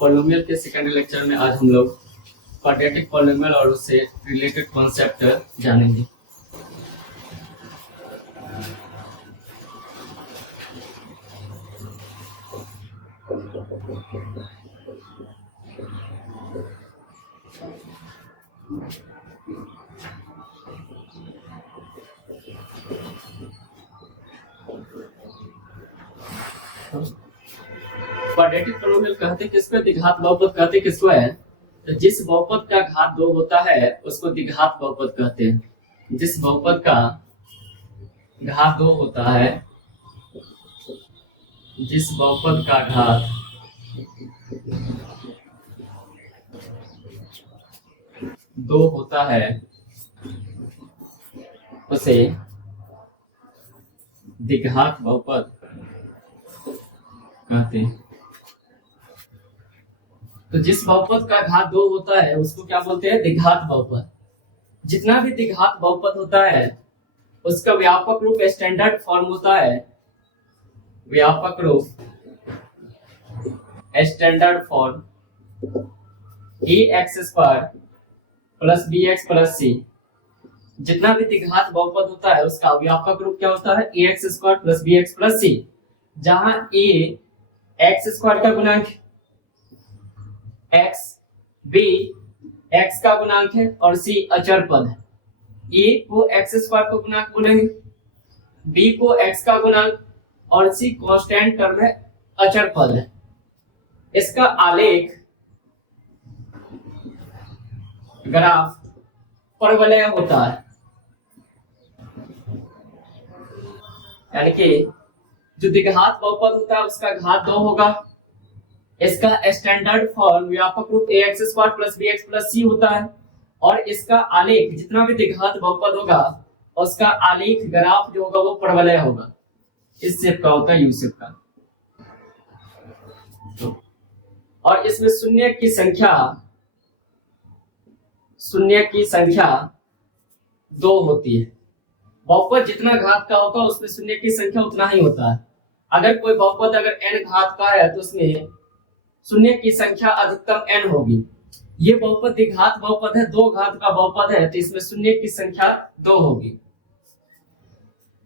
Polynomial के second lecture में आज हम लोग क्वाड्रेटिक पॉलिनोमियल और उससे रिलेटेड कॉन्सेप्ट जानेंगे। क्वाड्रेटिक पॉलिनोमियल कहते किसको, द्विघात बहुपद कहते किसको है। तो जिस बहुपद का घात 2 होता है उसको द्विघात बहुपद कहते हैं। जिस बहुपद का घात 2 होता है, जिस बहुपद का घात 2 होता है उसे द्विघात बहुपद कहते हैं। तो जिस बहुपद का घात 2 होता है उसको क्या बोलते हैं, द्विघात बहुपद। जितना भी द्विघात बहुपद होता है उसका व्यापक रूप स्टैंडर्ड फॉर्म होता है, व्यापक रूप standard form ax² plus bx plus c। जितना भी द्विघात बहुपद होता है उसका व्यापक रूप क्या होता है, ax² plus bx plus c, जहां a x² का गुणांक x, b x का गुणांक है और c अचर पद है। a को x² का गुणांक बोलेंगे, b को x का गुणांक और c कांस्टेंट टर्म है, अचर पद है। इसका आलेख ग्राफ परवलय होता है, यानी कि जो द्विघात बहुपद होता है उसका घात 2 होगा। इसका स्टैंडर्ड फॉर्म व्यापक रूप ax² plus bx plus c होता है और इसका आलेख जितना भी द्विघात बहुपद होगा उसका आलेख ग्राफ जो होगा वो परवलय होगा। इस शेप का होता है, यू शेप का। और इसमें शून्य की संख्या 2 होती है। बहुपद जितना घात का होता है उसमें शून्य की संख्या उतना ही होता है। अगर कोई बहुपद अगर n घात का है तो उसमें शून्य की संख्या अधिकतम n होगी। ये बहुपद द्विघात बहुपद है, 2 घात का बहुपद है, तो इसमें शून्य की संख्या 2 होगी।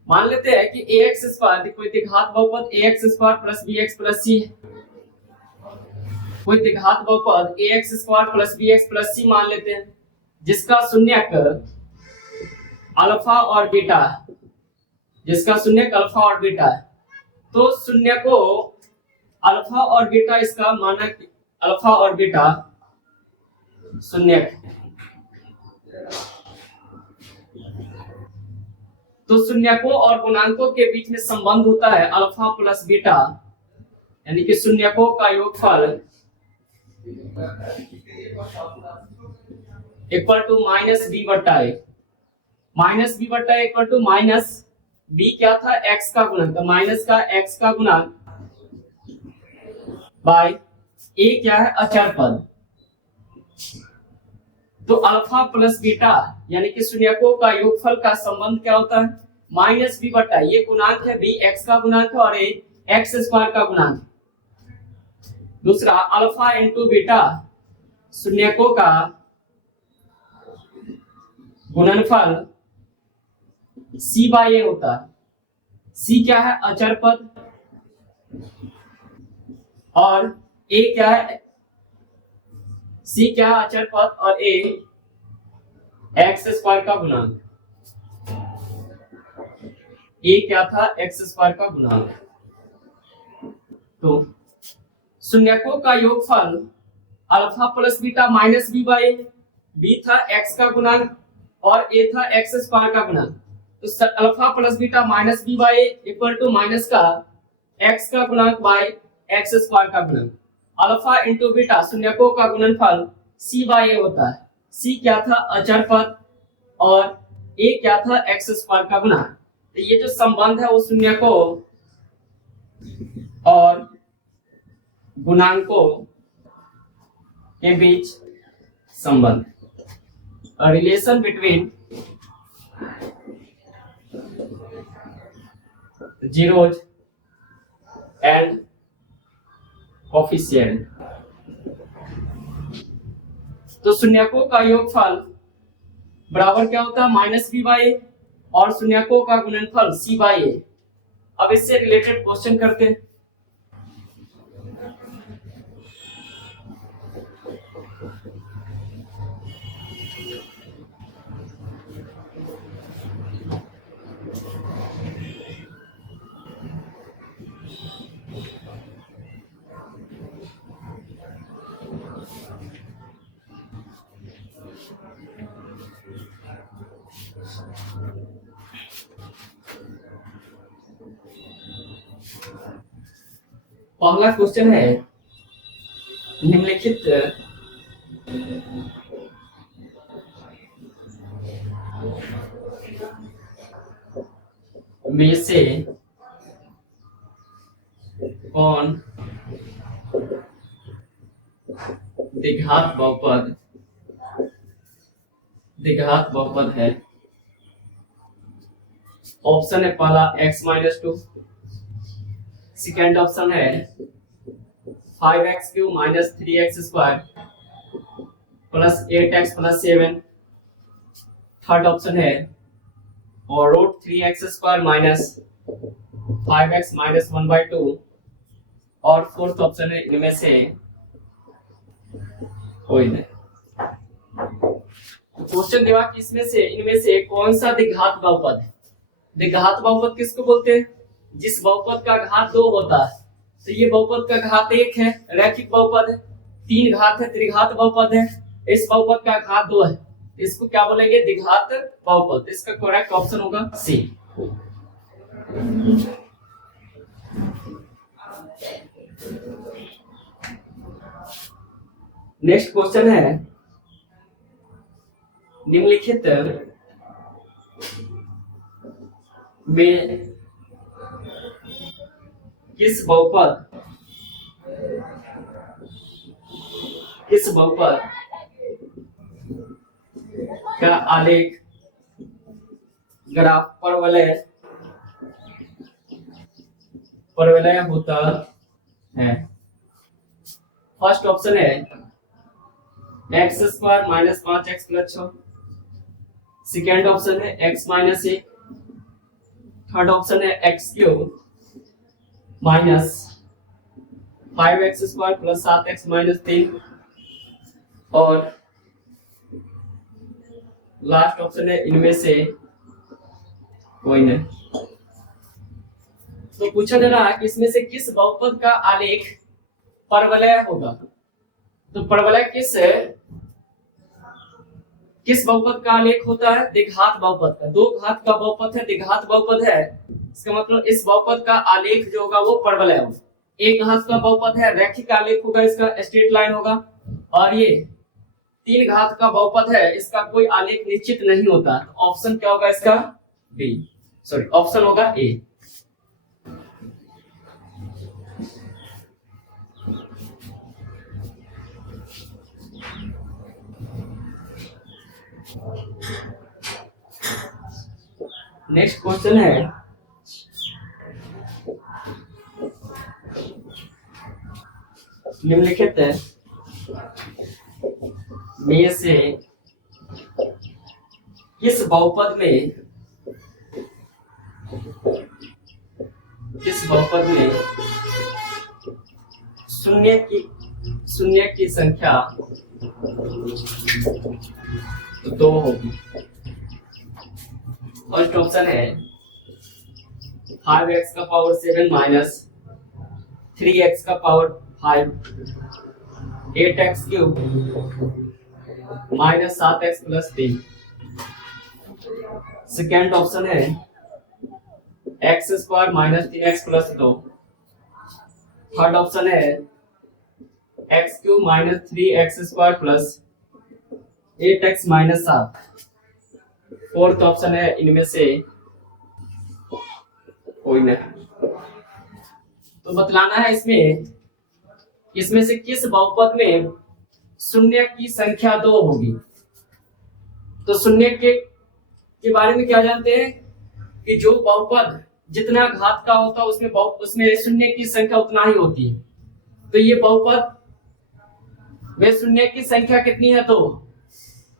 मान लेते हैं कि ax² कोई द्विघात बहुपद ax² plus bx plus c है। कोई द्विघात बहुपद ax² plus bx plus c मान लेते हैं, जिसका शून्यक अल्फा और बीटा है, जिसका शून्यक अल्फा और बीटा है। तो शून्य को अल्फा और बीटा, इसका मानक अल्फा और बीटा शून्यक। तो शून्यकों और गुणांकों के बीच में संबंध होता है अल्फा प्लस बीटा, यानी कि शून्यकों का योगफल इक्वल टू माइनस बी बट्टा ए। माइनस बी बट्टा इक्वल टू माइनस बी क्या था, एक्स का गुणांक, तो माइनस का एक्स का गुणांक बाय ए क्या है, अचर पद। तो अल्फा प्लस बीटा यानी कि शून्यकों का योगफल का संबंध क्या होता है, माइनस बी बट्टा, ये गुणांक है बी एक्स का गुणांक है और ए x² का गुणांक। दूसरा अल्फा इंटू बीटा, शून्यकों का गुणनफल c बाय ए होता है। c क्या है, अचर पद, और a क्या है, c क्या है, अचर पद, और a x² का गुणांक। a क्या था, x² का गुणांक। तो शून्यकों का योगफल alpha plus beta minus b by, b था x का गुणांक और a था x² का गुणांक। तो alpha plus beta minus b by equal to minus का x का गुणांक बाय x² का गुणांक। अल्फा इंटू बीटा, शून्यकों का गुणनफल c बाय ए होता है। c क्या था, अचर पद, और a क्या था, x² का गुणांक। तो ये जो संबंध है वो शून्यकों और गुणांकों के बीच संबंध, relation between zeros and coefficient तो शून्यकों का योगफल बराबर क्या होता है माइनस बी बाई ए, और शून्यकों का गुणनफल सी बाई ए। अब इससे रिलेटेड क्वेश्चन करते हैं। पहला क्वेश्चन है निम्नलिखित में से कौन द्विघात बहुपद है। ऑप्शन है पहला x-2, सेकेंड ऑप्शन है 5x³ minus 3x² plus 8x plus 7, third option है और √3x² माइनस 5x माइनस 1/2, और फोर्थ ऑप्शन है इनमें से कोई नहीं। क्वेश्चन देवा कि इनमें से कौन सा द्विघात बहुपद है। द्विघात बहुपद किसको बोलते हैं? जिस बहुपद का घात 2 होता है। तो ये बहुपद का घात 1 है, रैखिक बहुपद है। 3 घात है, त्रिघात बहुपद है। इस बहुपद का घात 2 है, इसको क्या बोलेंगे? द्विघात बहुपद। इसका करेक्ट ऑप्शन होगा सी। नेक्स्ट क्वेश्चन है निम्नलिखित में किस बहुपद का आलेख ग्राफ परवलय होता है। फर्स्ट ऑप्शन है x² minus 5x plus 6, second option है x माइनस 1, थर्ड ऑप्शन है x³ minus 5x² plus 7x minus 3, और लास्ट ऑप्शन है इनमें से कोई नहीं। तो पूछा जा रहा है कि इसमें से किस बहुपद का आलेख परवलय होगा। तो परवलय किस बहुपद का आलेख होता है? द्विघात बहुपद का। 2 घात का बहुपद है, द्विघात बहुपद है। इसका मतलब इस बहुपद का आलेख जो होगा वो परवलय होगा। 1 घात का बहुपद है, रैखिक आलेख होगा, इसका स्ट्रेट लाइन होगा। और ये 3 घात का बहुपद है, इसका कोई आलेख निश्चित नहीं होता। ऑप्शन क्या होगा इसका? बी, सॉरी ऑप्शन होगा ए। नेक्स्ट क्वेश्चन है निम्नलिखित में से किस बहुपद में शून्य की संख्या 2 होगी। फर्स्ट ऑप्शन है 5x का पावर 7 माइनस 3x का power 5, 8x³ minus 7x plus 3। Second option है x² minus 3x plus 2। Third option है x³ minus 3x² plus 8x minus 7। Fourth option है इनमें से कोई नहीं। तो बतलाना है इसमें से किस बहुपद में शून्य की संख्या 2 होगी। तो शून्य के बारे में क्या जानते हैं कि जो बहुपद जितना घात का होता है उसमें शून्य की संख्या उतना ही होती है। तो ये बहुपद वे शून्य की संख्या कितनी है? दो।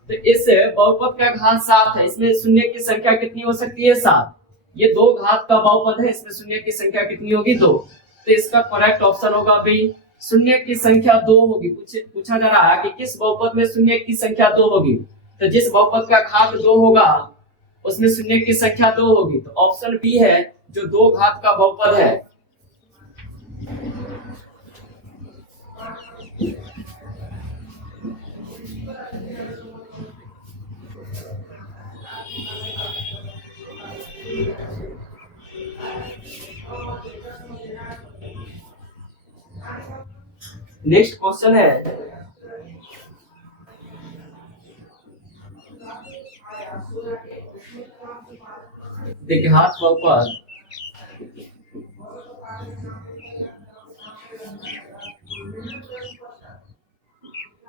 तो इस बहुपद का घात 7 है, इसमें शून्य की संख्या कितनी हो सकती है? 7। ये दो घात का बहुपद है, इसमें शून्य की संख्या कितनी होगी? 2। तो इसका करेक्ट ऑप्शन होगा बी, शून्य की संख्या 2 होगी। पूछा जा रहा है कि किस बहुपद में शून्य की संख्या 2 होगी, तो जिस बहुपद का घात 2 होगा उसमें शून्य की संख्या 2 होगी। तो ऑप्शन बी है जो 2 घात का बहुपद है। नेक्स्ट क्वेश्चन है, द्विघात बहुपद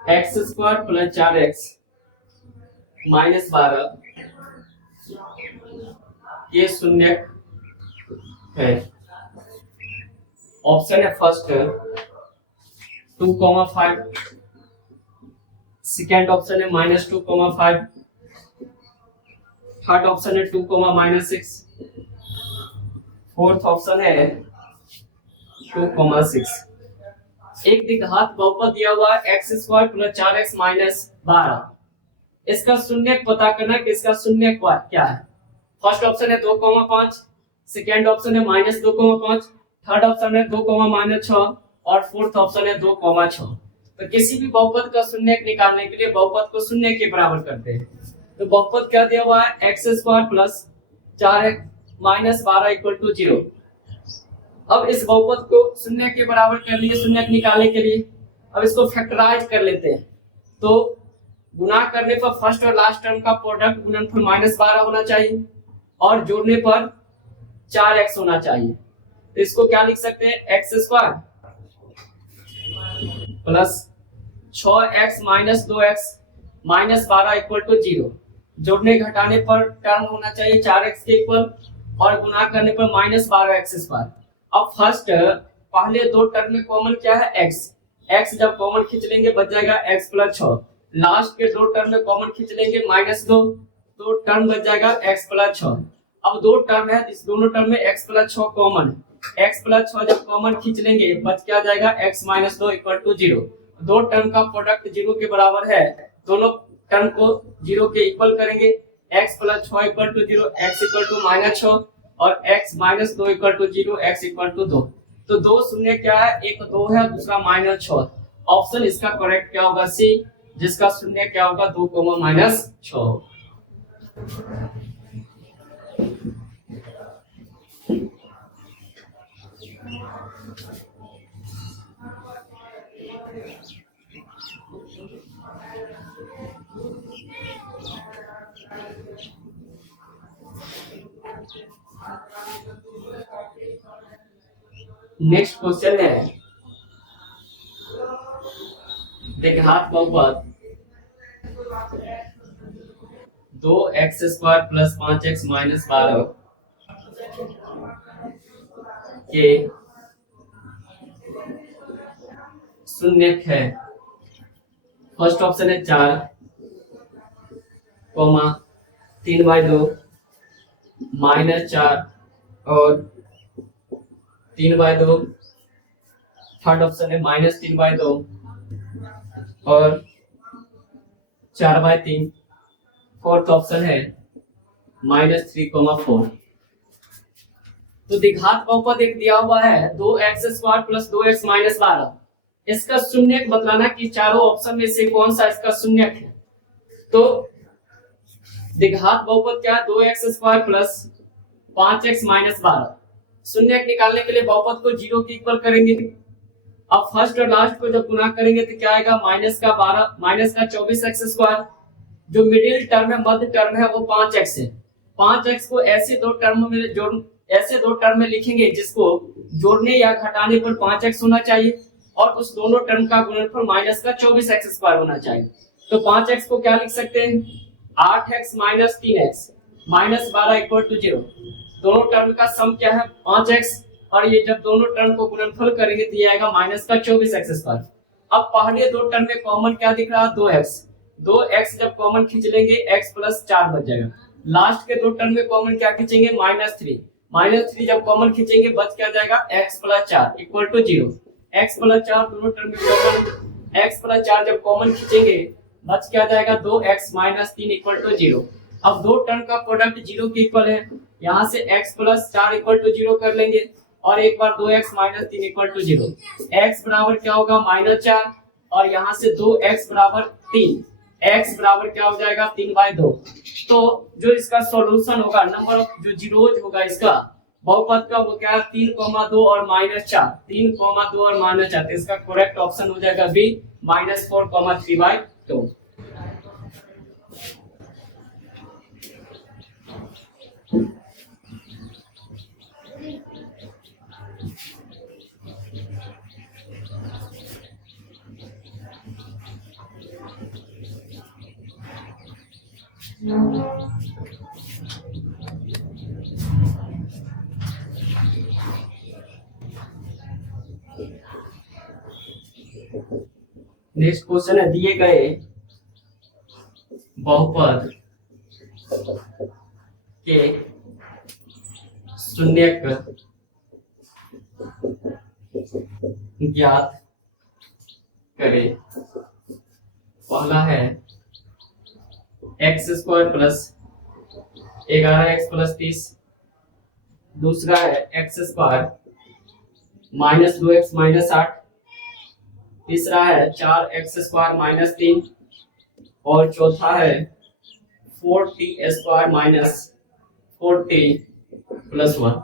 X square plus 4x minus 12 ये शून्य है। ऑप्शन है फर्स्ट 2,5, सेकेंड ऑप्शन है -2,5, थर्ड ऑप्शन है 2,-6, फोर्थ ऑप्शन है 2,6। एक द्विघात बहुपद दिया हुआ है x square plus 4x minus 12। इसका शून्य पता करना कि इसका शून्य क्या है। फर्स्ट ऑप्शन है 2,5, सेकेंड ऑप्शन है -2,5, थर्ड ऑप्शन है 2,-6 और फोर्थ ऑप्शन है 2,6। तो किसी भी बहुपद का शून्य निकालने के लिए बहुपद को शून्य के बराबर करते हैं। तो बहुपद क्या दिया हुआ है? X square plus 4x minus 12 equal to 0। अब इस बहुपद को शून्य के बराबर कर लिए शून्य निकालने के लिए। अब इसको फैक्टराइज कर लेते हैं। तो गुणा करने पर फर्स्ट और लास्ट टर्म का प्रोडक्ट गुणनफल -12 होना चाहिए और जोड़ने पर 4x होना चाहिए। तो इसको क्या लिख सकते हैं? X square plus 6x minus 2x minus 12 equal to 0। जोड़ने घटाने पर टर्म होना चाहिए 4x के इक्वल और गुणा करने पर -12x स्क्वायर। अब फर्स्ट पहले दो टर्म में कॉमन क्या है? x। x जब कॉमन खींच लेंगे बच जाएगा x प्लस 6। लास्ट के दो टर्म में कॉमन खींच लेंगे -2, तो टर्म बच जाएगा x प्लस 6। अब दो टर्म है, इस दोनों टर्म में x प्लस 6 कॉमन है। x प्लस 6 जब कॉमन खींच लेंगे बच क्या जाएगा? x minus 2 equal to 0। दो टर्म का प्रोडक्ट 0 के बराबर है, दोनों टर्म को 0 के इक्वल करेंगे। x plus 6 equal to 0, x equal to -6 और x minus 2 equal to 0, x equal to 2। तो दो शून्य क्या है? एक 2 है, दूसरा -6। ऑप्शन इसका करेक्ट क्या होगा? सी, जिसका शून्य क्या होगा? 2,-6। नेक्स्ट क्वेश्चन है, द्विघात बहुपद 2x square plus 5x minus 12 के शून्य है। फर्स्ट ऑप्शन है 4, 3/2 -4 और 3/2। थर्ड ऑप्शन है -3/2 और 4/3। फोर्थ ऑप्शन है -3,4। तो द्विघात बहुपद एक दिया हुआ है 2x square plus 2x minus 12। इसका शून्य बतलाना कि चारों ऑप्शन में से कौन सा इसका शून्य है। तो द्विघात बहुपद क्या है? 2x square plus 5x minus 12। शून्य निकालने के लिए बहुपद को 0 के इक्वल करेंगे। अब फर्स्ट और लास्ट को जब गुणा करेंगे तो क्या आएगा? -24x square. जो मिडिल टर्म है, मध्य टर्म है, वो 5x है। 5x को ऐसे दो टर्म में लिखेंगे जिसको जोड़ने या घटाने पर 5x होना चाहिए और उस दोनों टर्म का गुणनफल -24x स्क्वायर होना चाहिए। तो 5x को क्या लिख सकते हैं? 8x minus 3x minus 12 equal to 0। दोनों टर्म का सम क्या है? 5x और ये जब दोनों टर्म को गुणनफल करेंगे तो ये आएगा -24x स्क्वायर। अब पहले दो टर्म में कॉमन क्या दिख रहा है, 2x। 2x जब कॉमन खींच लेंगे x प्लस 4 बच जाएगा। लास्ट के दो टर्म में कॉमन क्या खींचेंगे, -3। -3 जब कॉमन खींचेंगे बच क्या जाएगा, x plus 4 equal to 0। x plus 4 दोनों टर्म में कॉमन, x प्लस 4 जब कॉमन खींचेंगे बच क्या जाएगा, 2x माइनस 3 इक्वल टू 0। अब दो टर्म का प्रोडक्ट 0 के इक्वल है, यहाँ से x प्लस 4 इक्वल टू 0 कर लेंगे और एक बार 2x minus 3 equal to 0। x बराबर क्या होगा, -4 और यहाँ से 2x बराबर 3, x बराबर क्या हो जाएगा, 3/2। तो जो इसका सॉल्यूशन होगा, नंबर ऑफ जो जीरोज होगा इसका बहुपद का, वो क्या है, 3,2 और -4, 3,2 और -4। तो इसका करेक्ट ऑप्शन हो जाएगा बी, -4,3/2। नेक्स्ट क्वेश्चन है, दिए गए बहुपद के शून्यक ज्ञात करें। पहला है x² प्लस 11x प्लस 30, दूसरा है x² माइनस 2x माइनस 8, तीसरा है 4x² माइनस 3 और चौथा है 4t² माइनस 4t प्लस 1।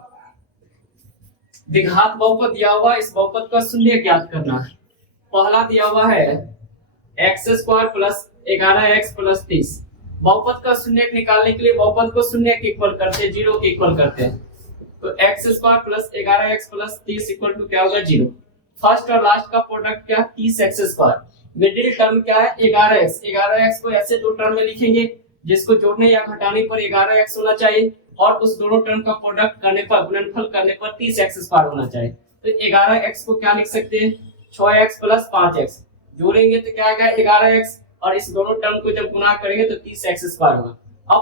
द्विघात बहुपद दिया हुआ, इस बहुपद का शून्य ज्ञात करना है। पहला दिया हुआ है x² प्लस 11x प्लस 30। बहुपद का शून्य निकालने के लिए बहुपद को शून्य के इक्वल करते हैं, 0 के इक्वल करते हैं। तो x² plus 11x plus 30 equal to क्या होगा, 0। फर्स्ट और लास्ट का प्रोडक्ट क्या है, 30x²। मिडिल टर्म क्या है, 11x। 11x को ऐसे दो टर्म में लिखेंगे जिसको जोड़ने या घटाने पर 11x होना चाहिए और उस दोनों टर्म का प्रोडक्ट करने पर, गुणनफल करने पर 30x² होना चाहिए। तो 11x को क्या लिख सकते हैं, 6x प्लस 5x। जोड़ेंगे तो क्या आएगा, 11x और इस दोनों टर्म को जब गुना करेंगे तो 30x² होगा। अब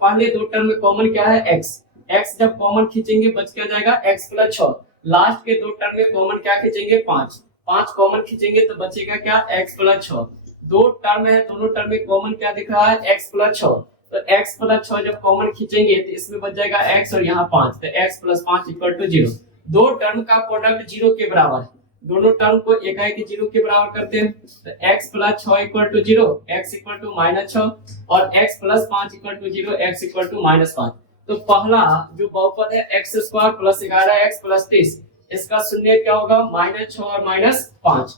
पहले दो टर्म में कॉमन क्या है, x। x जब कॉमन खींचेंगे बच क्या जाएगा, x प्लस 6। लास्ट के दो टर्म में कॉमन क्या खींचेंगे, 5। 5 कॉमन खींचेंगे तो बचेगा क्या, x प्लस 6। दो टर्म है, दोनों टर्म में कॉमन क्या दिख रहा है, x प्लस 6। तो x प्लस 6 जब कॉमन खींचेंगे तो इसमें बच जाएगा x और यहाँ 5, तो x प्लस 5 इक्वल टू 0। दो टर्म का प्रोडक्ट 0 के बराबर है, दोनों टर्म को एकाएक 0 के बराबर करते हैं। तो x plus 6 equal to 0, x equal to -6 और x plus 5 equal to 0, x equal to -5। तो पहला जो बहुपद है x² प्लस 11x प्लस 30, इसका शून्य क्या होगा, -6 और -5।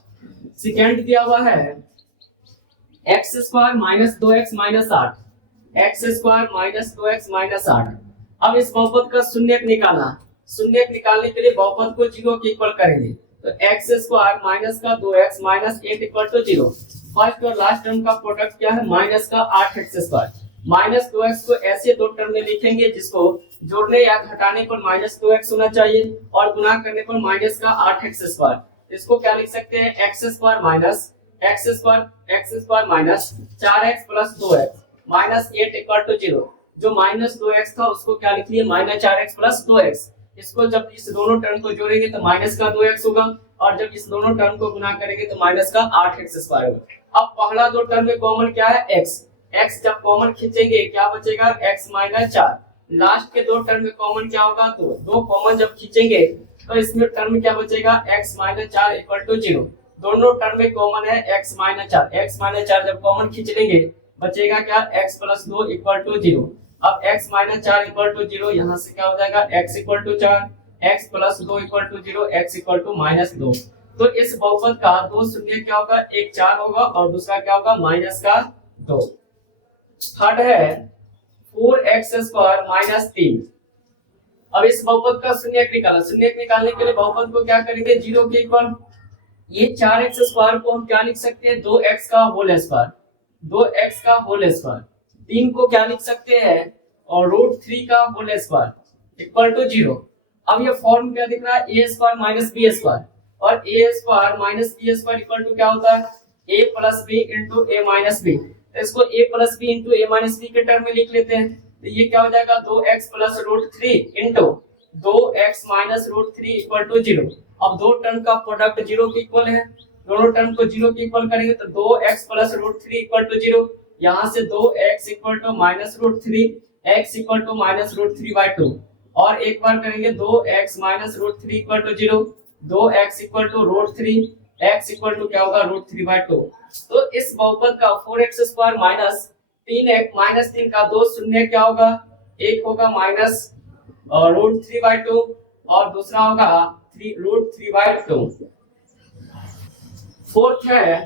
सेकेंड दिया हुआ है x² minus 2x minus 8, x² minus 2x minus 8। अब इस बहुपद का शून्य निकालना, शून्य निकालने के लिए बहुपद को 0 के इक्वल करेंगे। तो x² माइनस का 2x minus 8 equal to 0। First और लास्ट टर्म का प्रोडक्ट क्या है, माइनस का 8x²। माइनस 2x को ऐसे दो टर्म में लिखेंगे जिसको जोड़ने या घटाने पर -2x होना चाहिए और गुणा करने पर माइनस का 8x²। इसको क्या लिख सकते हैं, x² minus x² minus 4x plus 2x minus 8 equal to 0। जो -2x था उसको क्या लिख लिए, -4x प्लस 2x। इसको जब इस दोनों टर्म को जोड़ेंगे तो माइनस का 2x होगा और जब इस दोनों टर्म को गुना करेंगे तो माइनस का 8x² होगा। अब पहला दो टर्म में कॉमन क्या है, x। x जब कॉमन खींचेंगे क्या बचेगा, x माइनस 4। लास्ट के दो टर्म में कॉमन क्या होगा, 2। दो कॉमन जब खींचेंगे तो इसमें टर्म क्या बचेगा, x माइनस 4 इक्वल टू 0। दोनों टर्म में कॉमन है x माइनस 4। x माइनस 4 जब कॉमन खींच लेंगे बचेगा क्या, x प्लस 2 इक्वल टू 0। अब x माइनस 4 इक्वल टू 0, यहाँ से क्या हो जाएगा, x equal to 4, x plus 2 equal to 0, x equal to -2। तो इस बहुपद का दो शून्य क्या होगा, एक 4 होगा और दूसरा क्या होगा, माइनस का 2। थर्ड है 4x² माइनस 3। अब इस बहुपद का शून्य निकालना, शून्य निकालने के लिए बहुपद को क्या करेंगे, 0 के इक्वल। ये 4x² को हम क्या लिख सकते हैं, 2x का होल स्क्वायर, 2x का होल स्क्वायर। 3 को क्या लिख सकते हैं, और √3 का होल स्क्वायर इक्वल टू 0। अब ये फॉर्म क्या दिख रहा है, a² माइनस b²। और A square minus B square equal to क्या होता है A plus B into A minus B. तो इसको A plus B into A minus B के टर्म में लिख लेते हैं। तो ये क्या हो जाएगा 2x plus root 3 into 2x minus root 3 equal to 0। अब दो टर्म का प्रोडक्ट 0 के इक्वल है, दोनों टर्म को 0 के इक्वल करेंगे तो 2x plus root 3 equal to 0। यहाँ से 2x equal to minus root 3, x equal to minus root 3/2 और एक बार करेंगे 2x minus root 3 equal to 0, 2x equal to root 3, x equal to क्या होगा रूट 3/2। तो इस बहुपद का 4x square minus 3x minus 3 का दो शून्य क्या होगा, एक होगा माइनस रूट 3/2 और दूसरा होगा रूट 3/2। फोर्थ क्या है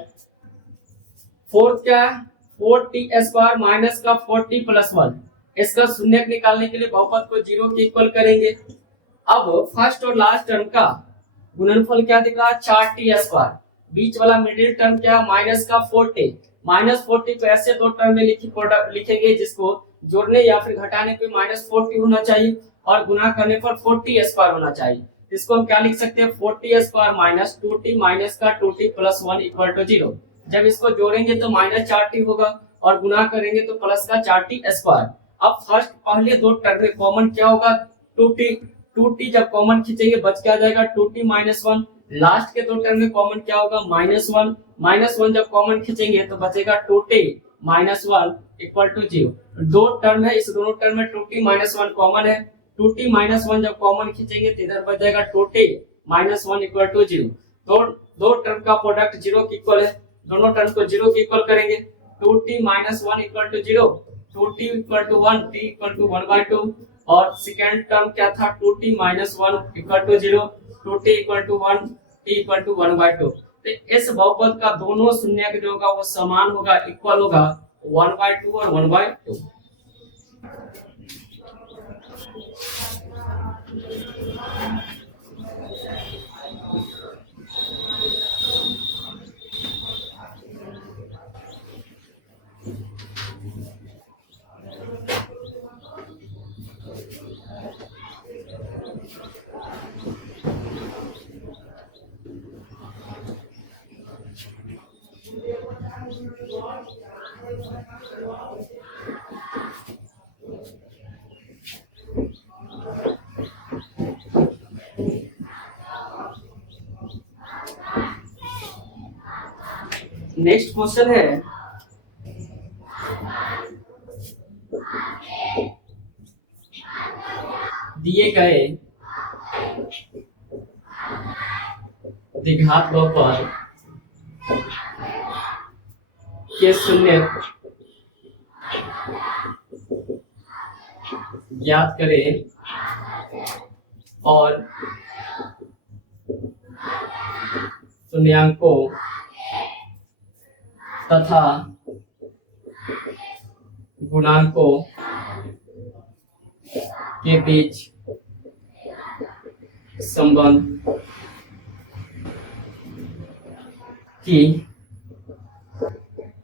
4t स्क्वायर माइनस का 4t प्लस 1। इसका शून्य निकालने के लिए बहुपद को 0 के इक्वल करेंगे। अब फर्स्ट और लास्ट टर्म का गुणनफल क्या दिख रहा है 4t स्क्वायर, बीच वाला मिडिल टर्म क्या माइनस का 4t। माइनस 4t को ऐसे दो टर्म में लिखेंगे जिसको जोड़ने या फिर घटाने पे माइनस 4t होना चाहिए और गुणा करने पर 4t स्क्वायर होना चाहिए। इसको हम क्या लिख सकते हैं 4t square minus 2t minus का 2t प्लस 1 इक्वल टू 0। जब इसको जोड़ेंगे तो माइनस 4t होगा और गुणा करेंगे तो प्लस का 4t स्क्वायर। अब फर्स्ट पहले दो टर्म में कॉमन क्या होगा 2t जब कॉमन खींचेंगे बच क्या जाएगा 2t माइनस 1। लास्ट के दो टर्म में कॉमन क्या होगा माइनस 1 जब कॉमन खींचेंगे तो बचेगा 2t माइनस 1 इक्वल टू 0। दो टर्म है, इस दोनों टर्म में 2t माइनस 1 कॉमन है, 2t माइनस 1 जब कॉमन खींचेंगे तो इधर बच जाएगा 2t माइनस 1 इक्वल टू 0। तो दो टर्म का प्रोडक्ट 0 के इक्वल है, दोनों टर्म को 0 के इक्वल करेंगे 2t minus 1 equal to 0, 2t equal to 1, t equal to 1/2 और सेकेंड टर्म क्या था 2t minus 1 equal to 0, 2t equal to 1, t equal to 1/2। तो इस बहुपद का दोनों शून्य जो होगा वो समान होगा, इक्वल होगा 1/2 और 1/2। नेक्स्ट क्वेश्चन है दिए गए द्विघात बहुपद के शून्य ज्ञात करें और शून्यांकों तथा गुणांकों के बीच संबंध की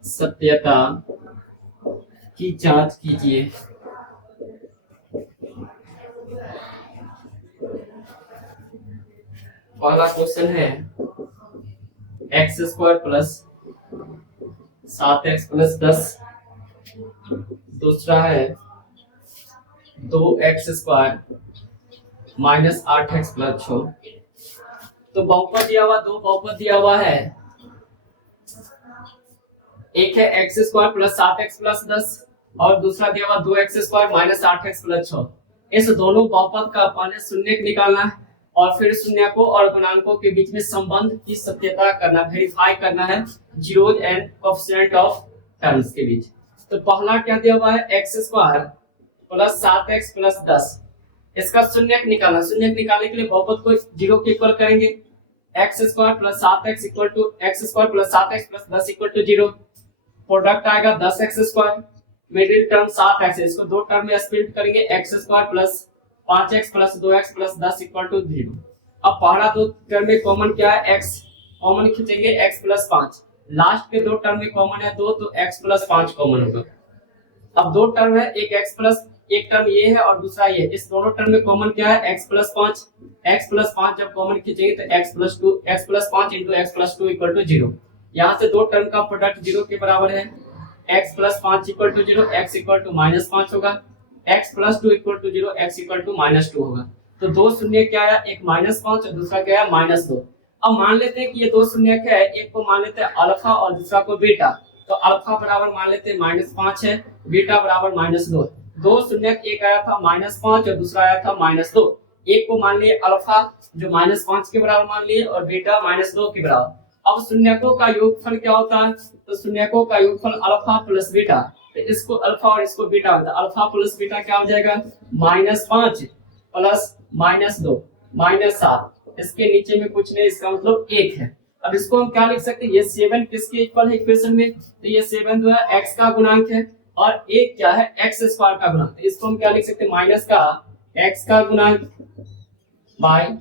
सत्यता की जांच कीजिए। पहला क्वेश्चन है x square plus 7x plus 10, दूसरा है 2x square minus 8x plus 6। तो बहुपद दिया हुआ, दो बहुपद दिया हुआ है, एक है x square plus 7x plus 10 और दूसरा दिया हुआ 2x square minus 8x plus 6। इस दोनों बहुपद का पहले शून्य निकालना है और फिर शून्य को और गुणांकों के बीच में संबंध की सत्यता करना, वेरीफाई करना है zeros and coefficient of terms के बीच। तो पहला क्या दिया हुआ है x square plus 7x plus 10, इसका शून्य निकालना। शून्य निकालने के लिए बहुपद को 0 के इक्वल करेंगे, x square plus 7x equal to x square plus 7x plus 10 equal to 0। Product आएगा 10x square, middle term 7x, इसको दो टर्म में स्प्लिट करेंगे, x square plus 5x plus 2x plus 10 equal to 0। अब पहला दो term में common क्या है x, कॉमन खींचेंगे x प्लस 5, लास्ट के दो टर्म में कॉमन है 2 तो x प्लस 5 कॉमन होगा। अब दो टर्म है, एक x प्लस एक टर्म ये है और दूसरा ये है, इस दोनों टर्म में कॉमन क्या है x प्लस 5। x प्लस 5 जब कॉमन खींचेंगे तो x plus 2, x plus 5 into x plus 2 equal to 0। यहाँ से दो टर्म का प्रोडक्ट 0 के बराबर है। x plus 5 equal to 0, x equal to minus 5 होगा। x plus 2 equal to 0, x equal to minus 2 होगा। तो दो शून्य क्या आया, एक माइनस 5 और दूसरा क्या है माइनस 2। अब मान लेते हैं कि ये दो शून्य क्या है, एक को मान लेते हैं अल्फा और दूसरा को बीटा। तो अल्फा बराबर मान लेते हैं -5 है, बीटा बराबर -2। दो शून्य, एक आया था -5 और दूसरा आया था -2। एक को मान लिए अल्फा जो -5 के बराबर मान लिए और बीटा -2 के बराबर। अब शून्यकों का योगफल क्या होता है, तो शून्यकों का योगफल अल्फा प्लस बीटा। तो इसको अल्फा और इसको बीटा होता है। अल्फा प्लस बीटा क्या हो जाएगा, -5 प्लस -2 -7। इसके नीचे में कुछ नहीं, इसका मतलब 1 है। अब इसको हम क्या लिख सकते हैं, ये 7 किसके इक्वल है इक्वेशन में, तो ये 7 जो है x का गुणांक है और 1 क्या है x स्क्वायर का गुणांक। तो इसको हम क्या लिख सकते हैं, माइनस का x का गुणांक बाय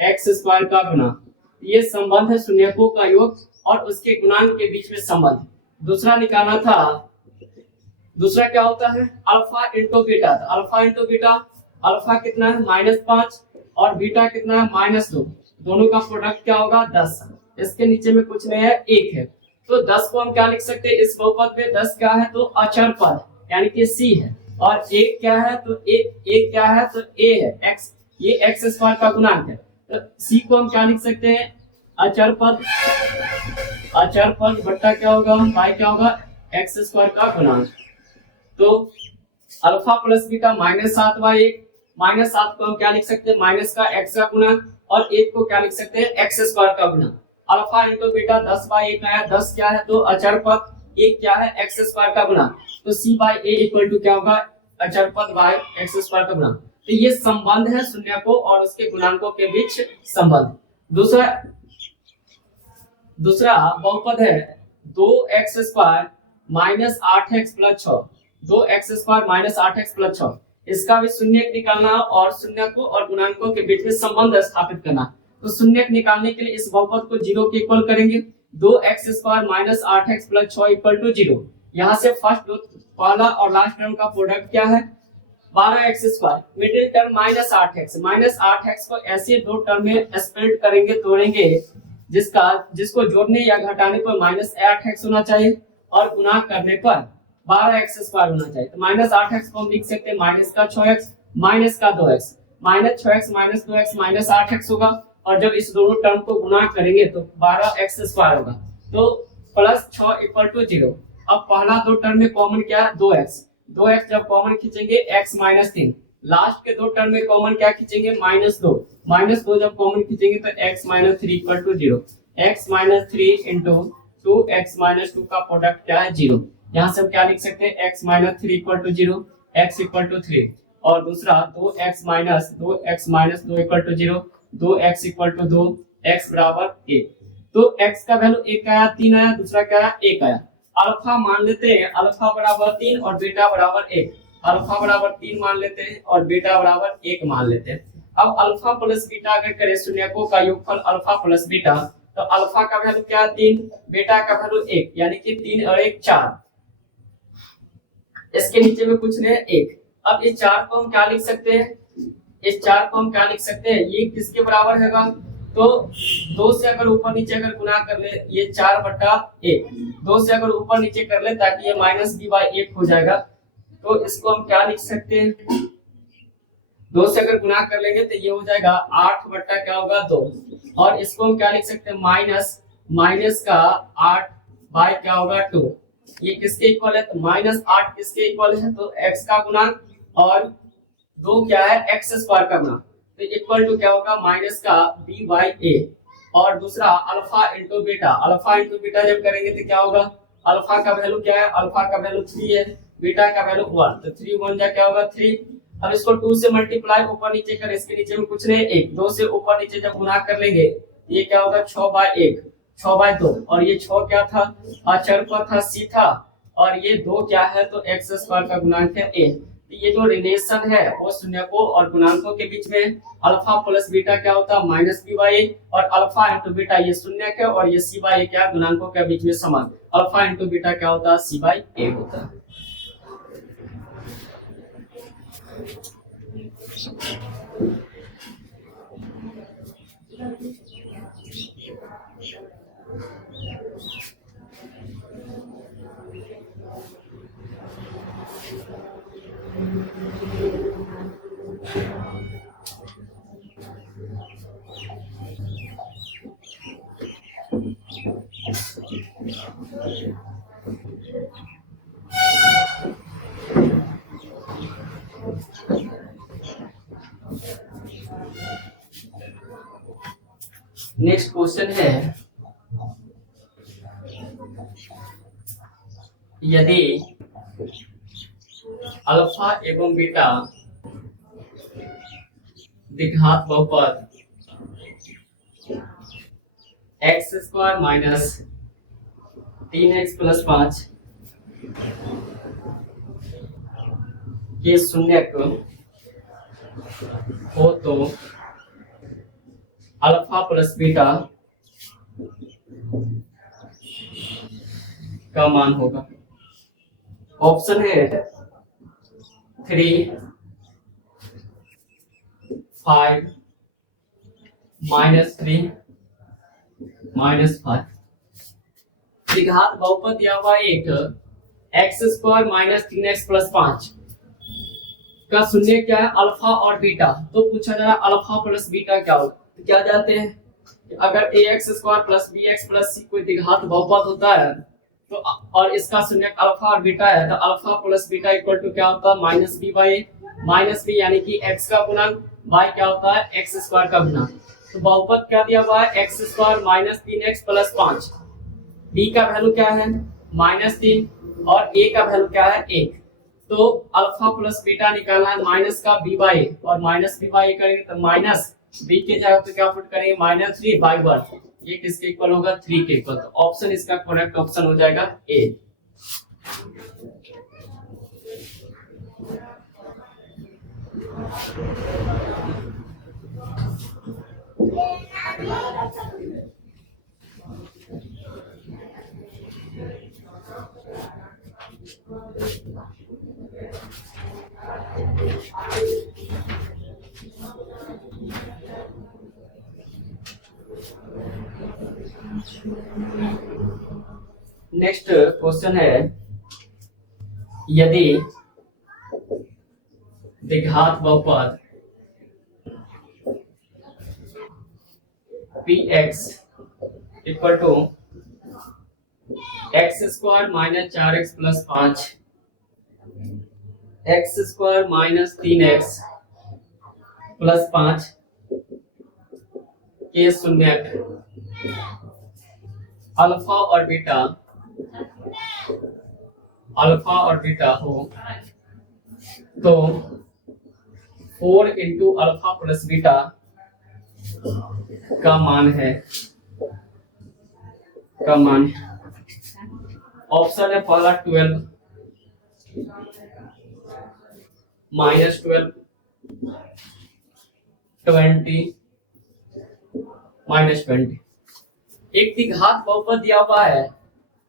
x स्क्वायर का गुणांक। ये संबंध है शून्यकों का योग और उसके गुणांक के बीच में संबंध। दूसरा निकालना था, दूसरा क्या होता है alpha into beta. Alpha into beta, alpha कितना है -5 और बीटा कितना है -2। दोनों का प्रोडक्ट क्या होगा 10। इसके नीचे में कुछ नहीं है, 1 है। तो 10 को हम क्या लिख सकते हैं, इस बहुपद में 10 क्या है तो अचर पद यानी कि c है और 1 क्या है तो a क्या है तो a है x, ये x स्क्वायर का गुणांक है। तो c को हम क्या लिख सकते हैं, अचर पद बट्टा क्या होगा y क्या होगा x स्क्वायर का गुणांक। तो अल्फा प्लस बीटा -7/1, -7 को हम क्या लिख सकते हैं माइनस का x का गुणांक और 1 को क्या लिख सकते हैं x स्क्वायर का गुणांक। अल्फा इंटू बीटा 10/1 आया, 10 क्या है तो अचर पद, 1 क्या है x स्क्वायर का गुणांक। तो c/a इक्वल टू क्या होगा अचर पद बाय x स्क्वायर का गुणांक। तो ये संबंध है शून्यकों और उसके गुणांकों के बीच संबंध। दूसरा बहुपद है 2x square -8x plus 6, 2x square -8x plus 6। इसका भी शून्यक निकालना और शून्यकों और गुणांकों के बीच में संबंध स्थापित करना। तो शून्यक निकालने के लिए इस बहुपद को 0 के इक्वल करेंगे। 2x square -8x plus 6 equal to 0। यहाँ से फर्स्ट पहला और लास्ट टर्म का प्रोडक्ट क्या है 12x square, middle term -8x को ऐसे दो टर्म में स्प्लिट करेंगे, तोड़ेंगे, जिसको जोड़ने या घटाने पर -8x होना चाहिए और गुणा करने पर 12x स्क्वायर होना चाहिए। तो -8x को हम लिख सकते हैं माइनस का 6x माइनस का 2x, -6x - 2x -8x होगा और जब इस दोनों टर्म को गुणा करेंगे तो 12x स्क्वायर होगा। तो प्लस 6 इक्वल टू 0। अब पहला दो टर्म में कॉमन क्या है 2x जब कॉमन खींचेंगे x -3। लास्ट के दो टर्म में कॉमन क्या खींचेंगे -2 जब कॉमन खींचेंगे तो x -3 equal to 0। x -3 into 2x -2 का प्रोडक्ट क्या है 0। यहाँ से हम क्या लिख सकते हैं x -3 equal to 0, x equal to 3 और दूसरा 2x - 2 equal to 0, 2x equal to 2, x बराबर 1। तो x का वैल्यू 1 आया, 3 आया, दूसरा क्या आया 1 आया। अल्फा मान लेते हैं, अल्फा बराबर 3 और बीटा बराबर 1। अल्फा बराबर 3 मान लेते हैं और बीटा बराबर 1 मान लेते हैं। अब अल्फा प्लस बीटा अगर करें शून्यकों का योगफल अल्फा प्लस बीटा, तो अल्फा का वैल्यू क्या है 3, बीटा का वैल्यू 1 यानी कि 3 और 1 4। इसके नीचे में कुछ नहीं है 1। अब इस 4 को हम क्या लिख सकते हैं, ये किसके बराबर होगा तो 2 से अगर ऊपर नीचे अगर गुना कर ले, ये 4/1, 2 से अगर ऊपर नीचे कर ले ताकि ये -b/1 हो जाएगा। तो इसको हम क्या लिख सकते हैं, 2 से अगर गुना कर लेंगे तो ये हो जाएगा 8 क्या होगा 2 और इसको हम क्या लिख सकते हैं माइनस का 8 क्या होगा 2। ये किसके इक्वल है तो -8 किसके इक्वल है तो x का गुणांक और 2 क्या है x स्क्वायर का गुणांक। तो इक्वल टू क्या होगा माइनस का b/a और दूसरा अल्फा इंटू बीटा जब करेंगे तो क्या होगा, अल्फा का वैल्यू क्या है, अल्फा का वैल्यू 3 है, बीटा का वैल्यू 1, तो 3 1 जा क्या होगा 3। अब इसको 2 से मल्टीप्लाई ऊपर नीचे कर, इसके नीचे में कुछ नहीं 1, 2 से ऊपर नीचे जब गुणा कर लेंगे ये क्या होगा 6/1, 6/2 और ये 6 क्या था अचर पर था c था और ये 2 क्या है तो x स्क्वायर का गुणांक है a। ये जो रिलेशन है वो शून्यकों और गुणांकों के बीच में अल्फा प्लस बीटा क्या होता है -b/a और अल्फा इंटू बीटा ये शून्यक है और ये c/a क्या गुणांकों के बीच में समान, अल्फा इंटू बीटा क्या होता है c/a होता है। नेक्स्ट क्वेश्चन है, यदि अल्फा एवं बीटा द्विघात बहुपद X square minus 3x plus 5 के शून्यक हो तो अल्फा प्लस बीटा का मान होगा। ऑप्शन है 3, 5, -3, -5। द्विघात बहुपद दिया हुआ एक x square minus 3x plus 5 का शून्य क्या है, अल्फा और बीटा। तो पूछा जा रहा अल्फा प्लस बीटा क्या होगा। तो क्या जानते हैं कि अगर ax square plus bx plus c कोई द्विघात बहुपद होता है तो और इसका शून्यक अल्फा और बीटा है तो alpha plus beta equal to क्या होता है, minus B by minus b, यानी कि x का गुणन बाई क्या होता है, एक्स स्क्वायर का गुणन। तो बहुपद क्या दिया हुआ है, x square minus 3x plus 5, b का वैल्यू क्या है -3 और a का वैल्यू क्या है 1। तो अल्फा प्लस बीटा निकालना है, माइनस का b बाई और माइनस b बाई करेंगे तो माइनस b के जगह पे क्या पुट करेंगे -3 बाई वर्ग, ये किसके इक्वल होगा 3 के इक्वल। तो ऑप्शन इसका करेक्ट ऑप्शन हो जाएगा ए। नेक्स्ट क्वेश्चन है, यदि द्विघात बहुपद px equal to x square minus 4x plus 5, x square minus 3x plus 5 के शून्यक अल्फा और बीटा हो तो 4 इंटू अल्फा प्लस बीटा का मान है ऑप्शन है पहला 12, -12, 20, -20। एक द्विघात बहुपद दिया हुआ है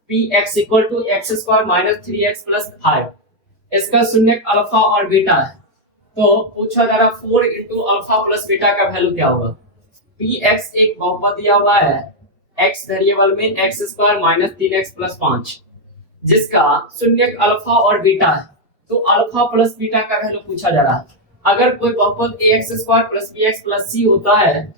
px equal to x square minus 3x plus 5, इसका शून्यक अल्फा और बीटा है। तो पूछा जा रहा 4 इंटू अल्फा प्लस बीटा का वैल्यू क्या होगा। px एक बहुपद दिया हुआ है x वेरिएबल में x square minus 3x plus 5, जिसका शून्यक अल्फा और बीटा है। तो अल्फा प्लस बीटा का वैल्यू पूछा जा रहा है। अगर कोई बहुपद ax square plus bx plus c होता है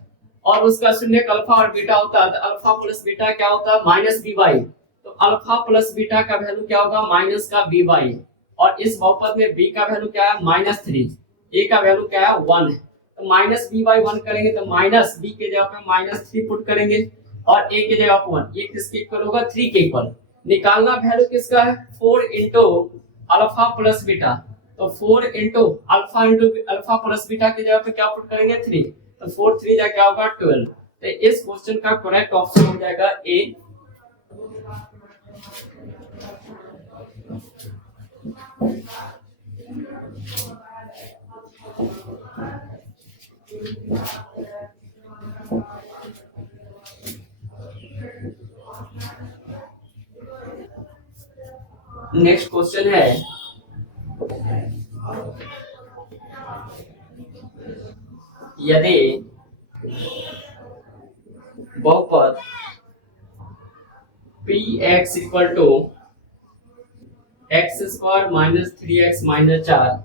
और उसका शून्यक अल्फा और बीटा होता है तो अल्फा प्लस बीटा क्या होता है, माइनस बी बाई। तो अल्फा प्लस बीटा का वैल्यू क्या होगा, माइनस का बी बाई। और इस बहुपद में b का वैल्यू क्या है, -3, a का वैल्यू क्या है 1 है। तो माइनस बी बाई 1 करेंगे तो माइनस b के जगह पे -3 पुट करेंगे और a के जगह पे 1, ये किसके इक्वल होगा, 3 के इक्वल। निकालना वैल्यू किसका है, 4 इंटू अल्फा प्लस बीटा। तो 4 इंटू अल्फा प्लस बीटा की जगह पे क्या पुट करेंगे 3, तो 4 3 जा क्या होगा 12। तो इस क्वेश्चन का करेक्ट ऑप्शन हो जाएगा ए। नेक्स्ट क्वेश्चन है, यदि बहुपद px equal to x square minus 3x minus 4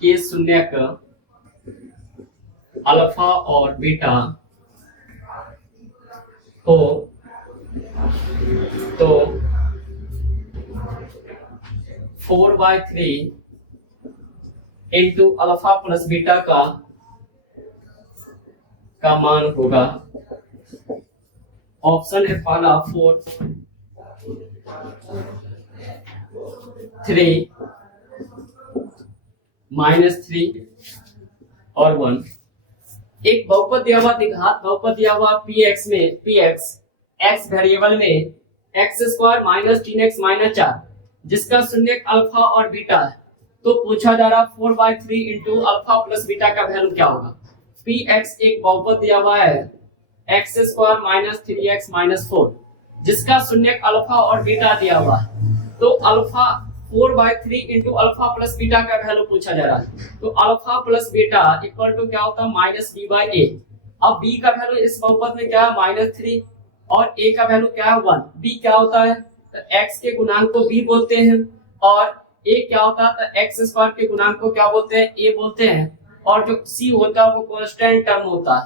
के शून्यक अल्फा और बीटा हो तो 4/3 इंटू अल्फा प्लस बीटा का मान होगा। ऑप्शन है पहला 4, 3, -3 और 1। एक बहुपद दिया हुआ द्विघात बहुपद दिया हुआ px में px x वेरिएबल में x square minus 3x minus 4 जिसका शून्यक अल्फा और बीटा है। तो पूछा जा रहा 4/3 इंटू अल्फा प्लस बीटा का वैल्यू क्या होगा। px एक बहुपद दिया हुआ है x square minus 3x minus 4 जिसका शून्यक अल्फा और बीटा दिया हुआ है। तो alpha 4/3 into alpha plus beta का वैल्यू पूछा जा रहा है। तो alpha plus beta equal to क्या होता है माइनस b/a। अब b का वैल्यू इस बहुपद में क्या है -3 और a का वैल्यू क्या है 1। b क्या होता है तो x के गुणांक को b बोलते हैं और a क्या होता है तो x स्क्वायर के गुणांक को क्या बोलते हैं a बोलते हैं और जो c होता है वो कांस्टेंट टर्म होता है।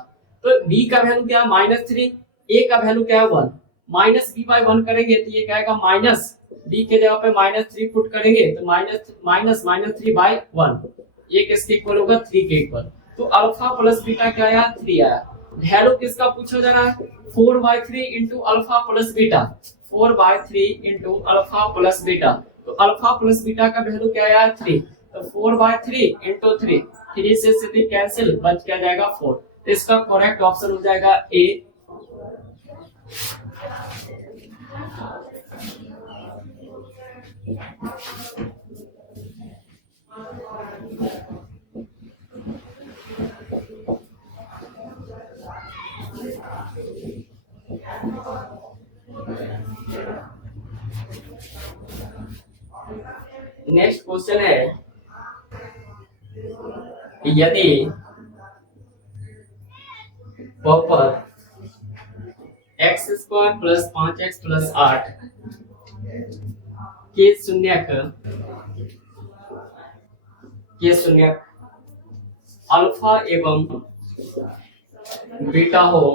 तो b का वैल्यू क्या है -3, a का वैल्यू क्या है 1। माइनस b/1 करेंगे तो ये क्या आएगा माइनस b के जगह पे -3 पुट करेंगे तो -3/1 ये किसके इक्वल होगा 3 के इक्वल। तो अल्फा प्लस बीटा क्या आया 3 आया। वैल्यू किसका पूछा जा रहा है 4/3 into alpha plus beta 4/3 into alpha plus beta. तो अल्फा प्लस बीटा का वैल्यू क्या आया 3। तो 4/3 इंटू 3 से 3 कैंसिल बच क्या जाएगा 4। तो इसका करेक्ट ऑप्शन हो जाएगा ए। नेक्स्ट क्वेश्चन है यदि बहुपद x square plus 5x plus 8 के शून्यक अल्फा एवं बीटा हो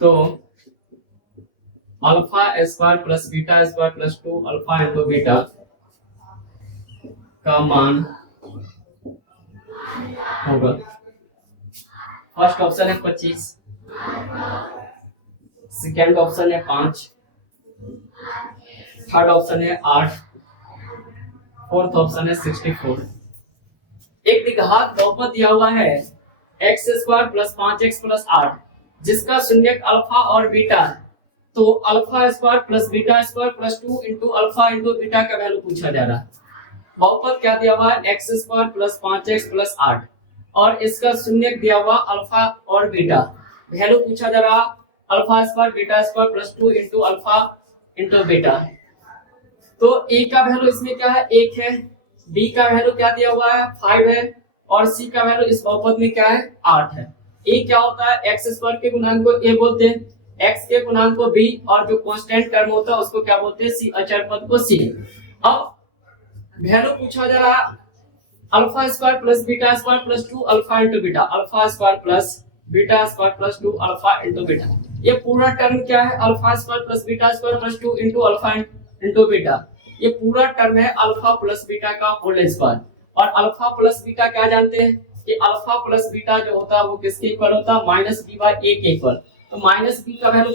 तो alpha square plus beta square plus 2 alpha into beta का मान होगा। फर्स्ट ऑप्शन है 25, सेकेंड ऑप्शन है 5, थर्ड ऑप्शन है 8, फोर्थ ऑप्शन है 64। एक द्विघात बहुपद दिया हुआ है x square plus 5x plus 8 जिसका शून्यक अल्फा और बीटा है। तो alpha square plus beta square plus 2 into alpha into beta का वैल्यू पूछा जा रहा है। बहुपद क्या दिया हुआ है x square plus 5x plus 8 और इसका शून्यक दिया हुआ अल्फा और बीटा। वैल्यू पूछा जा रहा alpha square beta square plus 2 into alpha into beta. तो a का वैल्यू इसमें क्या है 1 है, b का वैल्यू क्या दिया हुआ है 5 है और c का वैल्यू इस बहुपद में क्या है 8 है। a क्या होता है x स्क्वायर के गुणांक को a बोलते हैं, x के गुणांक को b और जो कांस्टेंट टर्म होता है उसको क्या बोलते हैं c, अचर पद को c। अब वैल्यू पूछा जा रहा alpha square plus beta square plus 2 alpha into beta, alpha square plus beta square plus 2 alpha into beta. ये पूरा टर्म क्या है alpha square plus beta square plus 2 into alpha into beta. ये पूरा टर्म है अल्फा प्लस बीटा का whole square. और alpha plus beta क्या जानते हैं कि अल्फा प्लस बीटा जो होता है वो किसके इक्वल होता है -b/a के इक्वल। तो -b का वैल्यू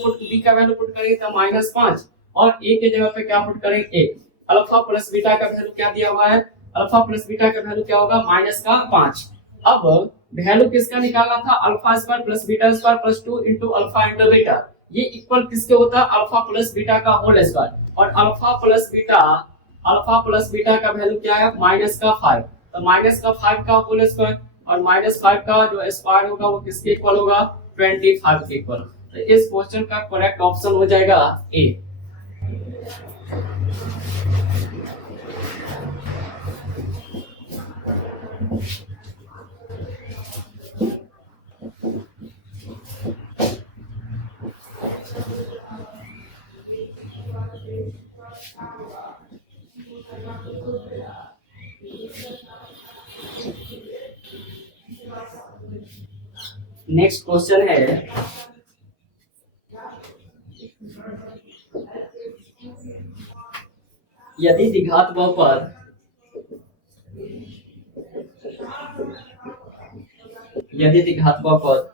पुट करेंगे तो -5 और a के जगह पे क्या पुट करेंगे 1। अल्फा प्लस बीटा का वैल्यू क्या दिया हुआ है अल्फा प्लस बीटा का वैल्यू क्या होगा -5। अब वैल्यू किसका निकालना था alpha square plus beta square plus 2 into alpha into beta. ये इक्वल किसके होता है अल्फा प्लस बीटा का होल स्क्वायर। और अल्फा प्लस बीटा का वैल्यू क्या है -5। तो -5 का होल स्क्वायर और -5 का जो स्क्वायर होगा वो किसके इक्वल होगा 25 के इक्वल। तो इस क्वेश्चन का करेक्ट ऑप्शन हो जाएगा ए। नेक्स्ट क्वेश्चन है, यदि द्विघात बहुपद बहुपद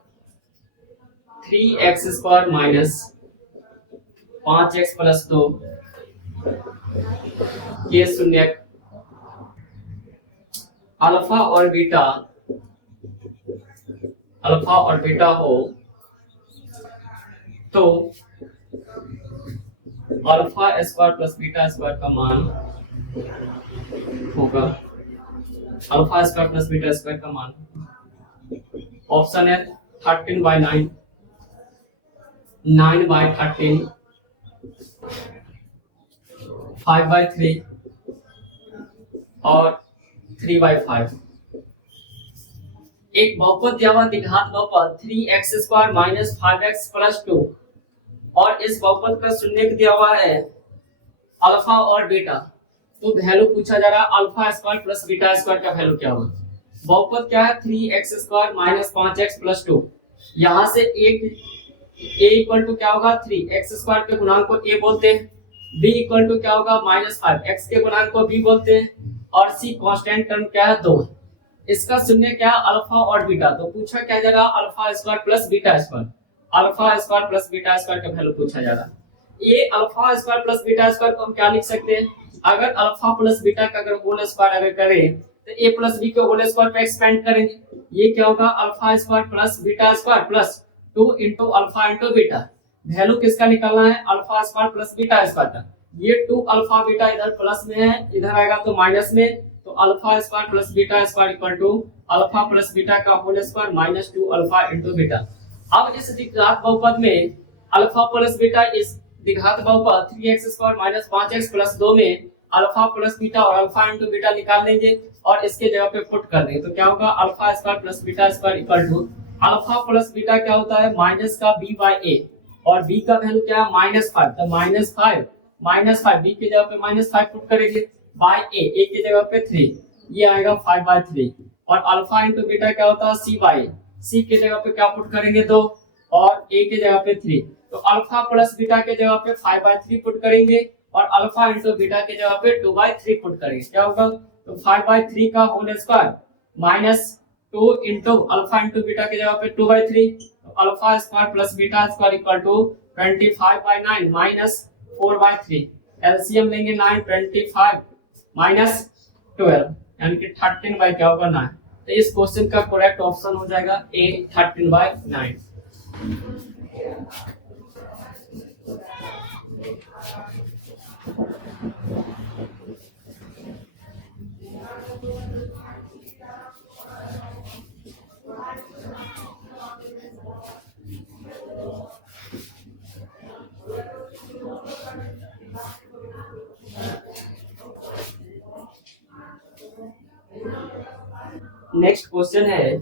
3x² माइनस 5x प्लस 2 के शून्यक अल्फा और बीटा हो तो alpha square plus beta square का मान होगा, alpha square plus beta square का मान। ऑप्शन है 13/9, 9/13, 5/3 और 3/5। एक बहुपद दिया हुआ द्विघात बहुपद 3x² माइनस 5x प्लस 2 और इस बहुपद का शून्यक दिया हुआ है अल्फा और बीटा। तो वैल्यू पूछा जा रहा है alpha square plus beta square का वैल्यू क्या होगा। बहुपद क्या है 3x² माइनस 5x प्लस 2। यहाँ से a इक्वल टू क्या होगा 3x² के गुणांक को a बोलते हैं, b इक्वल टू क्या होगा -5x के गुणांक को b बोलते हैं और c कांस्टेंट टर्म क्या है 2। इसका शून्य क्या अल्फा और बीटा। तो पूछा क्या जा रहा alpha square plus beta square, alpha square plus beta square का वैल्यू पूछा जा रहा। ये alpha square plus beta square को हम क्या लिख सकते हैं, अगर अल्फा प्लस बीटा का अगर होल स्क्वायर अगर करें तो a प्लस b के होल स्क्वायर पे एक्सपेंड करेंगे। ये क्या होगा alpha square plus beta square plus 2 into alpha into beta. Value किसका निकालना है alpha square plus beta square का। ये 2 अल्फा बीटा इधर प्लस में है, इधर आएगा तो माइनस में, तो alpha square plus beta square equal to alpha plus beta का whole square minus 2 alpha into beta. अब इस द्विघात बहुपद में अल्फा प्लस बीटा, इस द्विघात बहुपद 3x² माइनस 5x प्लस 2 में अल्फा प्लस बीटा और अल्फा इंटू बीटा निकाल लेंगे और इसके जगह पे पुट कर देंगे। तो क्या होगा alpha square plus beta square equal to alpha plus beta क्या होता है माइनस का b बाय a और b का वैल्यू क्या है -5। तो -5 b के जगह पे -5 पुट करेंगे बाय a की जगह पे 3, ये आएगा 5/3 और अल्फा इंटू बीटा क्या होता है c के जगह पे क्या पुट करेंगे 2 और a के जगह पे 3। तो अल्फा प्लस बीटा के जगह पे 5/3 पुट करेंगे और अल्फा इंटू बीटा के जगह पे 2/3 पुट करेंगे। क्या होगा तो 5/3 का whole square minus 2 into alpha into beta के जगह पे 2/3। तो alpha square plus beta square equal to 25/9 minus 4/3। LCM लेंगे 9, 25 माइनस 12 यानी कि 13 बाई क्या होगा 9। तो इस क्वेश्चन का करेक्ट ऑप्शन हो जाएगा ए 13/9। नेक्स्ट क्वेश्चन है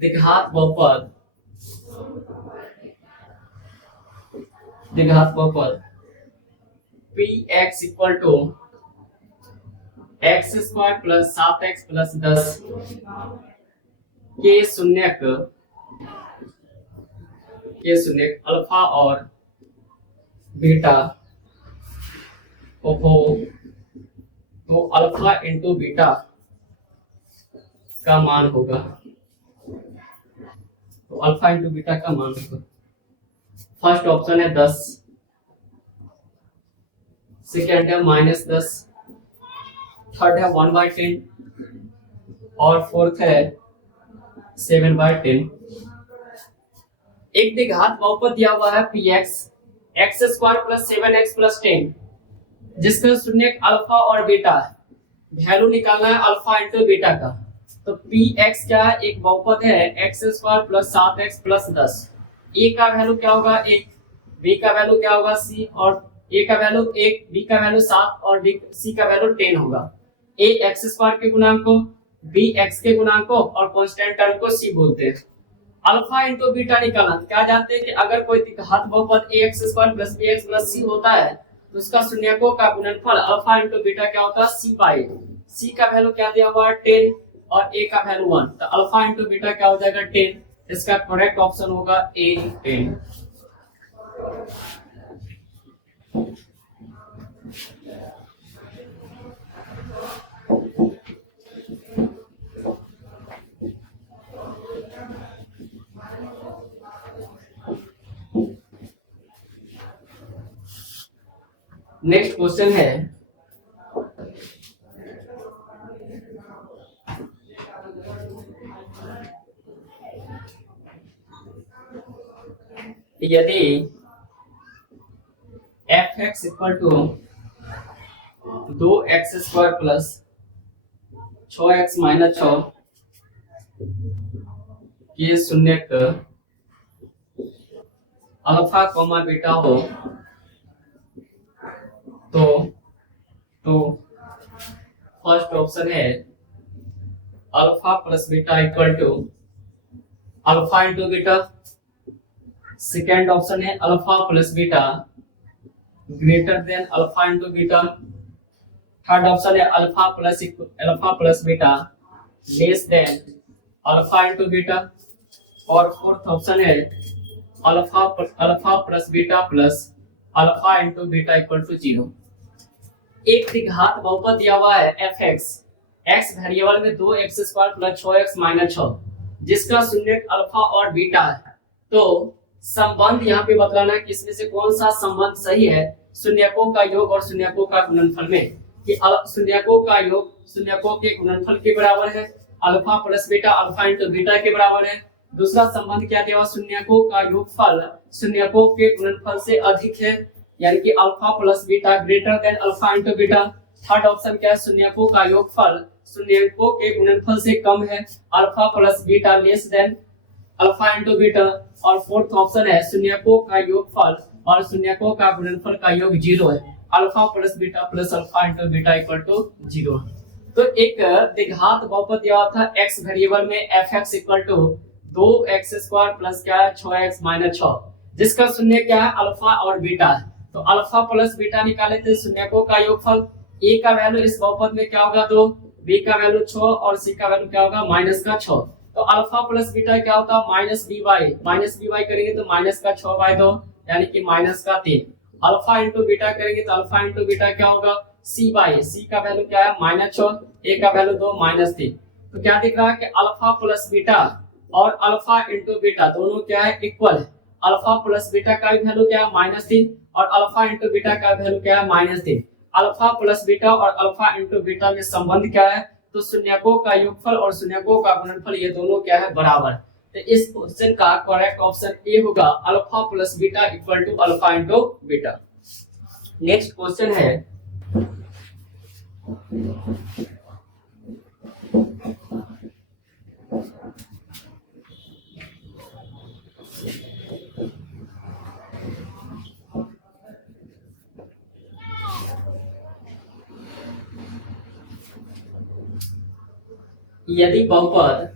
द्विघात बहुपद px equal to x² plus 7x plus 10 के शून्यक अल्फा और बीटा हो तो अल्फा इंटू बीटा का मान होगा। तो अल्फा इंटू बीटा का मान होगा, फर्स्ट ऑप्शन है 10, सेकेंड है -10, थर्ड है 1/10 और फोर्थ है 7/10। एक द्विघात बहुपद दिया हुआ है px x² plus 7x plus 10 जिसका शून्यक अल्फा और बीटा। वैल्यू निकालना है अल्फा इंटू बीटा का। तो px क्या है एक बहुपद है x² plus 7x plus 10। a का वैल्यू क्या होगा 1, b का वैल्यू क्या होगा c और a का वैल्यू 1, b का वैल्यू 7 और c का वैल्यू 10 होगा। ए एक्स स्क्वायर के गुणांक को, बी एक्स के गुणांक को और कांस्टेंट टर्म को सी बोलते हैं। अल्फा इंटू बीटा निकालना, क्या जानते हैं कि अगर कोई द्विघात बहुपद A X square plus B X plus C होता है तो उसका शून्यकों का गुणनफल अल्फा इंटू बीटा क्या होता है, सी बाई। सी का वैल्यू क्या दिया हुआ है 10 और ए का वैल्यू 1, तो अल्फा इंटू बीटा क्या हो जाएगा 10। इसका करेक्ट ऑप्शन होगा ए 10। नेक्स्ट क्वेश्चन है यदि F X equal to 2x square plus 6x minus 6 के शून्यक अल्फा कॉमा बीटा हो तो फर्स्ट ऑप्शन है alpha plus beta equal to alpha into beta. Second option है alpha plus beta greater than alpha into beta. Third option है alpha plus beta less than alpha into beta. और fourth option है alpha plus beta plus alpha into beta equal to 0। एक द्विघात बहुपद दिया हुआ है एफ एक्स, एक्स वेरिएबल में 2x square plus 6x minus 6 जिसका शून्यक अल्फा और बीटा है। तो संबंध यहाँ पे बतलाना कि इसमें से कौन सा संबंध सही है शून्यकों का योग और शून्यकों का गुणनफल में, कि शून्यकों का योग शून्यकों के गुणनफल के बराबर है, alpha plus beta alpha into beta के बराबर है। दूसरा संबंध क्या दिया, शून्यकों का योगफल शून्यकों के गुणनफल से अधिक है, यानी कि alpha plus beta greater than alpha into beta. Third option क्या है, शून्यकों का योगफल शून्यकों के गुणनफल से कम है, alpha plus beta less than alpha into beta. और फोर्थ ऑप्शन है शून्यकों का योगफल और शून्यकों का गुणनफल का योग 0 है, alpha plus beta plus alpha into beta equal to 0। तो एक द्विघात बहुपद दिया था x वेरिएबल में F X equal to 2x square plus क्या है 6x माइनस 6 जिसका शून्य क्या है अल्फा और बीटा है। तो अल्फा प्लस बीटा निकाले थे शून्यकों का योगफल, a का वैल्यू इस बहुपद में क्या होगा 2, b का वैल्यू 6 और c का वैल्यू क्या होगा माइनस का 6। तो अल्फा प्लस बीटा क्या होता है माइनस बी वाई करेंगे तो माइनस का 6/2 यानी कि माइनस का 3। अल्फा इंटू बीटा करेंगे तो अल्फा इंटू बीटा क्या होगा c का वैल्यू क्या है माइनस 6, a का वैल्यू 2 माइनस 3। तो क्या दिख रहा है कि अल्फा प्लस बीटा और अल्फा इंटू बीटा दोनों क्या है इक्वल है। अल्फा प्लस बीटा का वैल्यू क्या है -3 और अल्फा इंटू बीटा का वैल्यू क्या है -3। अल्फा प्लस बीटा और अल्फा इंटू बीटा में संबंध क्या है, तो शून्यकों का योगफल और शून्यकों का गुणनफल ये दोनों क्या है बराबर। तो इस क्वेश्चन का करेक्ट ऑप्शन ए होगा alpha plus beta equal to alpha into beta. Next question है यदि बहुपद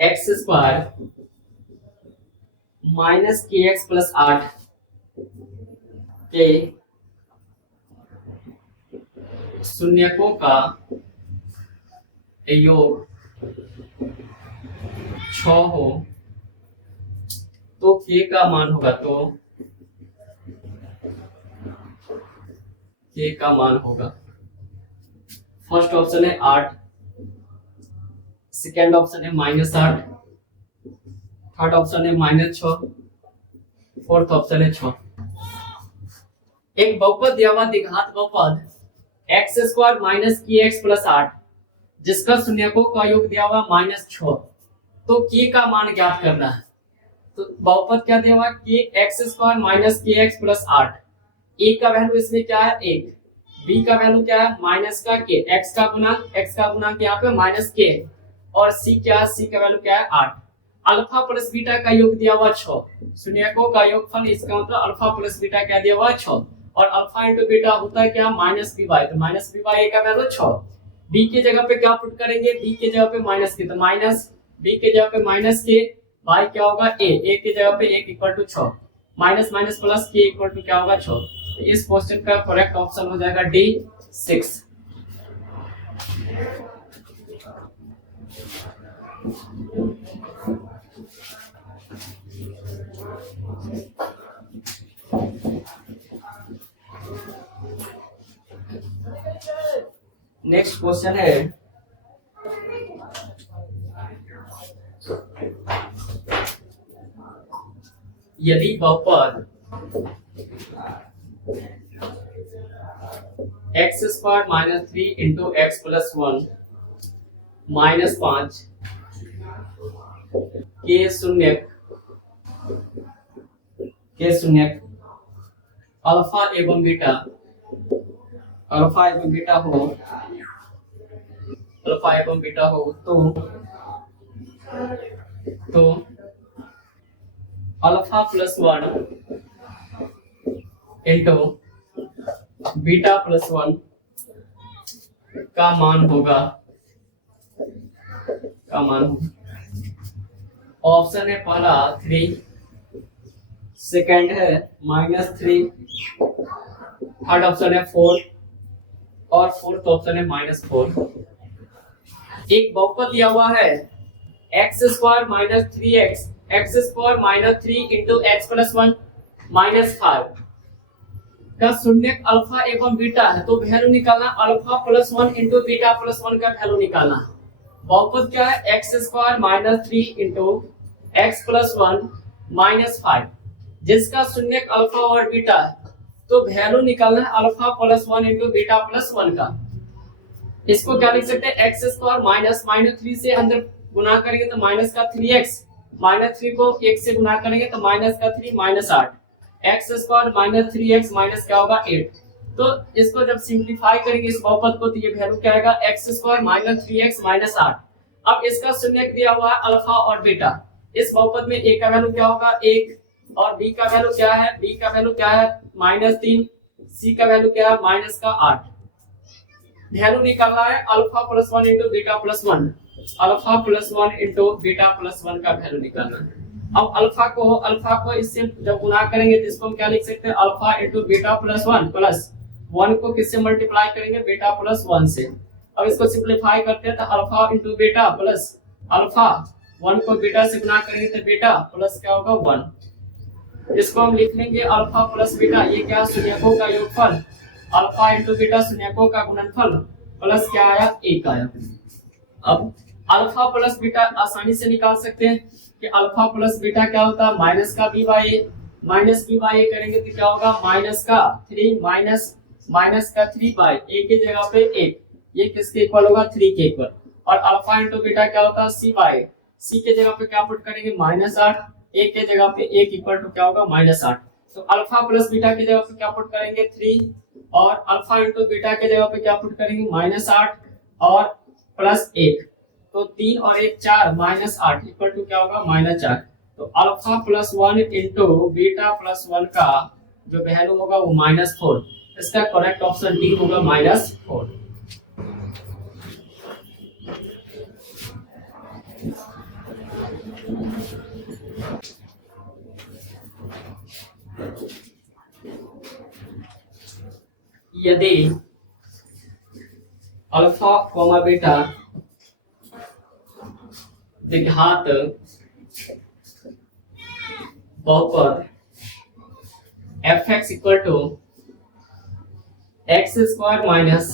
X square minus K X plus 8 के शून्यकों का योग 6 हो तो के का मान होगा, तो के का मान होगा फर्स्ट ऑप्शन है 8, सेकेंड ऑप्शन है -8, थर्ड ऑप्शन है -6, फोर्थ ऑप्शन है 6। एक बहुपद दिया हुआ द्विघात बहुपद X square minus K X plus 8 जिसका शून्यकों का योग दिया हुआ -6, तो के का मान ज्ञात करना है। तो बहुपद क्या दिया हुआ के x square minus K X plus 8, ए का वैल्यू इसमें क्या है 1, बी का वैल्यू क्या है माइनस का के, एक्स का गुणांक यहाँ पे माइनस के और सी क्या है, सी का वैल्यू क्या है 8। अल्फा प्लस बीटा का योग दिया हुआ 6, शून्यकों का योगफल इसका मतलब अल्फा प्लस बीटा क्या दिया हुआ 6 और अल्फा इंटू बीटा होता है क्या, माइनस बी बाई, तो माइनस बी बाई ए का वैल्यू 6। बी की जगह पे क्या पुट करेंगे, बी की जगह पे माइनस के, तो माइनस बी की जगह पे माइनस के बाई क्या होगा ए की जगह पे 1 equal to 6, minus minus plus K equal to क्या होगा 6। तो इस क्वेश्चन का करेक्ट ऑप्शन हो जाएगा डी 6। नेक्स्ट क्वेश्चन है यदि बहुपद X square minus 3 into x plus 1 minus 5 के शून्यक अल्फा एवं बीटा हो तो alpha plus 1 into beta plus 1 का मान होगा ऑप्शन है पहला 3, सेकंड है -3, थर्ड ऑप्शन है 4 और फोर्थ ऑप्शन है -4। एक बहुपद दिया हुआ है x square minus 3x x square minus 3 into x plus 1 minus 5 का शून्यक अल्फा एवं बीटा है, तो वैल्यू निकालना alpha plus 1 into beta plus 1 का वैल्यू निकालना। बहुपद क्या है, x square minus 3 into x plus 1 minus 5, जिसका शून्यक अल्फा और बीटा है, तो वैल्यू निकालना है alpha plus 1 into beta plus 1 का। इसको क्या लिख सकते हैं, एक्स स्क्वायर माइनस 3 से अंदर गुना करेंगे तो माइनस का 3x, माइनस 3 को 1 से गुना करेंगे तो माइनस का 3 minus 8, x square minus 3x minus क्या होगा 8। तो इसको जब सिंप्लीफाई करेंगे इस बहुपद को, तो ये वैल्यू क्या आएगा, x square minus 3x minus 8। अब इसका शून्यक दिया हुआ है अल्फा और बीटा, इस बहुपद में a का वैल्यू क्या होगा 1 और b का वैल्यू क्या है, b का वैल्यू क्या है -3, c का वैल्यू क्या है माइनस का 8। वैल्यू निकालना है alpha plus 1 into beta plus 1, alpha plus 1 into beta plus 1 का वैल्यू निकालना है। अब अल्फा को इससे जब गुना करेंगे तो इसको हम क्या लिख सकते हैं, alpha into beta plus 1 plus 1 को किससे मल्टीप्लाई करेंगे, बीटा प्लस 1 से। अब इसको सिंप्लीफाई करते हैं तो alpha into beta plus alpha, 1 को बीटा से गुना करेंगे तो बीटा प्लस क्या होगा 1। इसको हम लिख लेंगे अल्फा प्लस बीटा, ये क्या शून्यकों का योगफल, अल्फा इंटू बीटा शून्यकों का गुणनफल प्लस क्या आया 1 आया। अब अल्फा प्लस बीटा आसानी से निकाल सकते हैं कि अल्फा प्लस बीटा क्या होता है, माइनस का b by A, minus b by A करेंगे तो क्या होगा माइनस का 3 माइनस का 3 बाई ए की जगह पे 1, ये किसके इक्वल होगा 3 के इक्वल। और अल्फा इंटू बीटा क्या होता है c बाई, c के जगह पे क्या पुट करेंगे -8, a के जगह पे 1 इक्वल टू क्या होगा -8। तो अल्फा प्लस बीटा की जगह पे क्या पुट करेंगे 3 और अल्फा इंटू बीटा के जगह पे क्या पुट करेंगे -8 और प्लस 1, तो 3 और 1 4 -8 इक्वल टू क्या होगा -4। तो alpha plus 1 into beta plus 1 का जो वैल्यू होगा वो -4। इसका करेक्ट ऑप्शन डी होगा -4। यदि अल्फा कॉमा बीटा द्विघात बहुपद fx equal to x square minus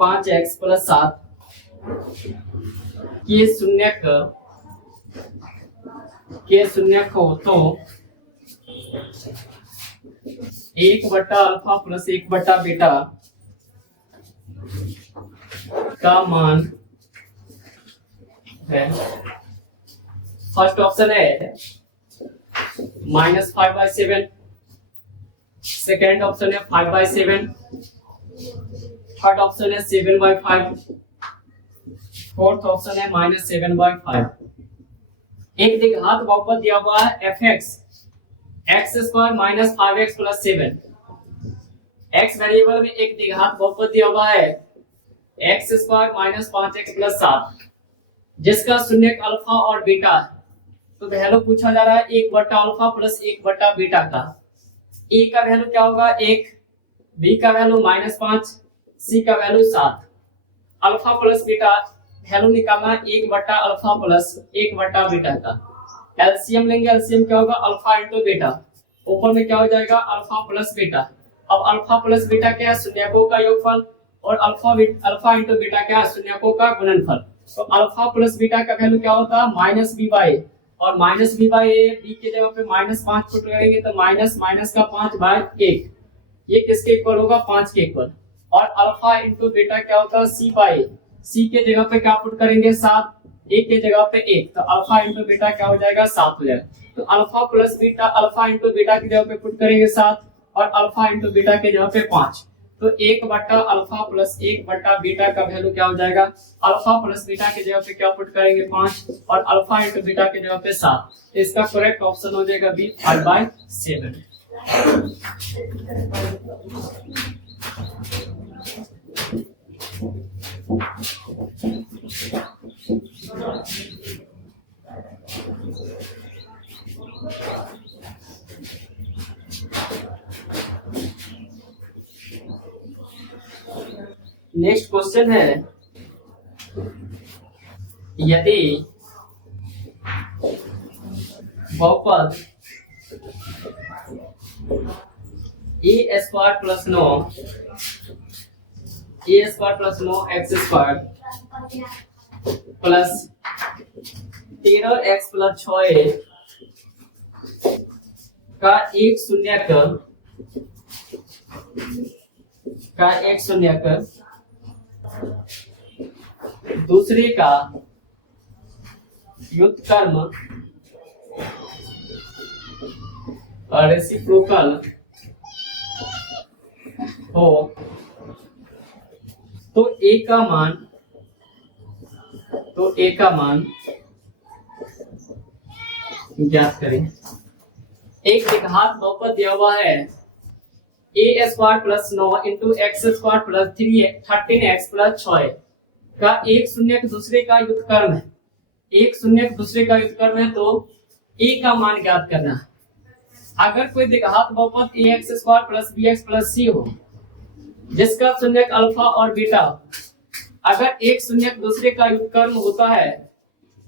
5x plus 7 के शून्यक हो तो 1 बटा अल्फा प्लस 1 बटा बीटा का मान है। फर्स्ट ऑप्शन है -5/7, सेकेंड ऑप्शन है 5/7, थर्ड ऑप्शन है 7/5, फोर्थ ऑप्शन है -7/5। एक द्विघात बहुपद दिया हुआ है fx, x square minus 5x plus 7। X variable में एक द्विघात बहुपद दिया हुआ है x square minus 5x plus 7, जिसका शून्यक अल्फा और बीटा है। तो वैल्यू पूछा जा रहा है 1/अल्फा प्लस 1/बीटा का। ए का वैल्यू क्या होगा 1, बी का वैल्यू -5, सी का value 7। Alpha plus beta value निकालना 1/अल्फा प्लस 1/बीटा का। एलसीएम लेंगे, एलसीएम क्या होगा अल्फा इंटू बीटा, ऊपर में क्या हो जाएगा अल्फा प्लस बीटा। अब अल्फा प्लस बीटा क्या है शून्यकों का योगफल, और अल्फा इंटू बीटा क्या है शून्यकों का गुणनफल। तो अल्फा प्लस बीटा का वैल्यू क्या होता है -b/a, और -b/a b के जगह पे -5 पुट करेंगे तो माइनस माइनस का 5/1, ये किसके इक्वल होगा 5 के इक्वल। और अल्फा इंटू बीटा क्या होता है c/a, c के जगह पे क्या पुट करेंगे 7, a के जगह पे 1, तो अल्फा इंटू बीटा क्या हो जाएगा 7 हो जाएगा। तो alpha plus beta alpha into beta की जगह पे पुट करेंगे 7 और अल्फा इंटू बीटा की जगह पे 5, तो 1/अल्फा प्लस 1/बीटा का वैल्यू क्या हो जाएगा अल्फा प्लस बीटा की जगह पे क्या पुट करेंगे 5 और अल्फा इंटू बीटा की जगह पे 7। तो इसका करेक्ट ऑप्शन हो जाएगा बी 5/7। नेक्स्ट क्वेश्चन है, यदि बहुपद A square plus 9 X square plus 13x plus 6a का एक शून्यक दूसरे का व्युत्क्रम रेसिप्रोकल हो तो a का मान ज्ञात करें। एक द्विघात बहुपद दिया हुआ है A square plus 9 into X square plus 13x plus 6 का एक शून्यक दूसरे का व्युत्क्रम है। एक शून्यक दूसरे का व्युत्क्रम है तो a का मान ज्ञात करना है। अगर कोई द्विघात बहुपद A X square plus B X plus C हो जिसका शून्यक अल्फा और बीटा, अगर एक शून्यक दूसरे का व्युत्क्रम होता है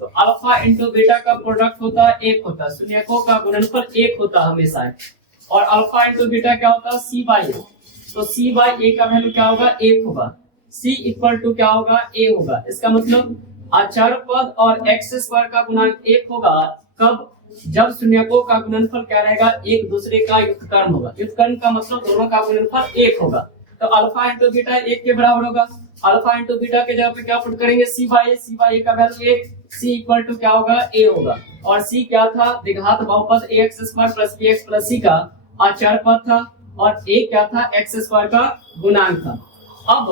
तो अल्फा इंटू बीटा का प्रोडक्ट होता है 1 होता है, शून्यकों का गुणनफल 1 होता है हमेशा, और अल्फा इंटू बीटा क्या होता है c/a, तो c/a का वैल्यू क्या होगा 1 होगा, c इक्वल टू क्या होगा a होगा। इसका मतलब अचर पद और x स्क्वायर का गुणांक 1 होगा कब, जब शून्यकों का गुणनफल क्या रहेगा एक दूसरे का व्युत्क्रम होगा। व्युत्क्रम का मतलब दोनों का गुणनफल 1 होगा, तो अल्फा इंटू बीटा 1 के बराबर होगा। अल्फा इंटू बीटा के जगह पे क्या पुट करेंगे c/a का वैल्यू 1, c इक्वल टू क्या होगा a होगा, और c क्या था द्विघात बहुपद ax square plus bx plus c का अचर पद था, और a क्या था x स्क्वायर का गुणांक था। अब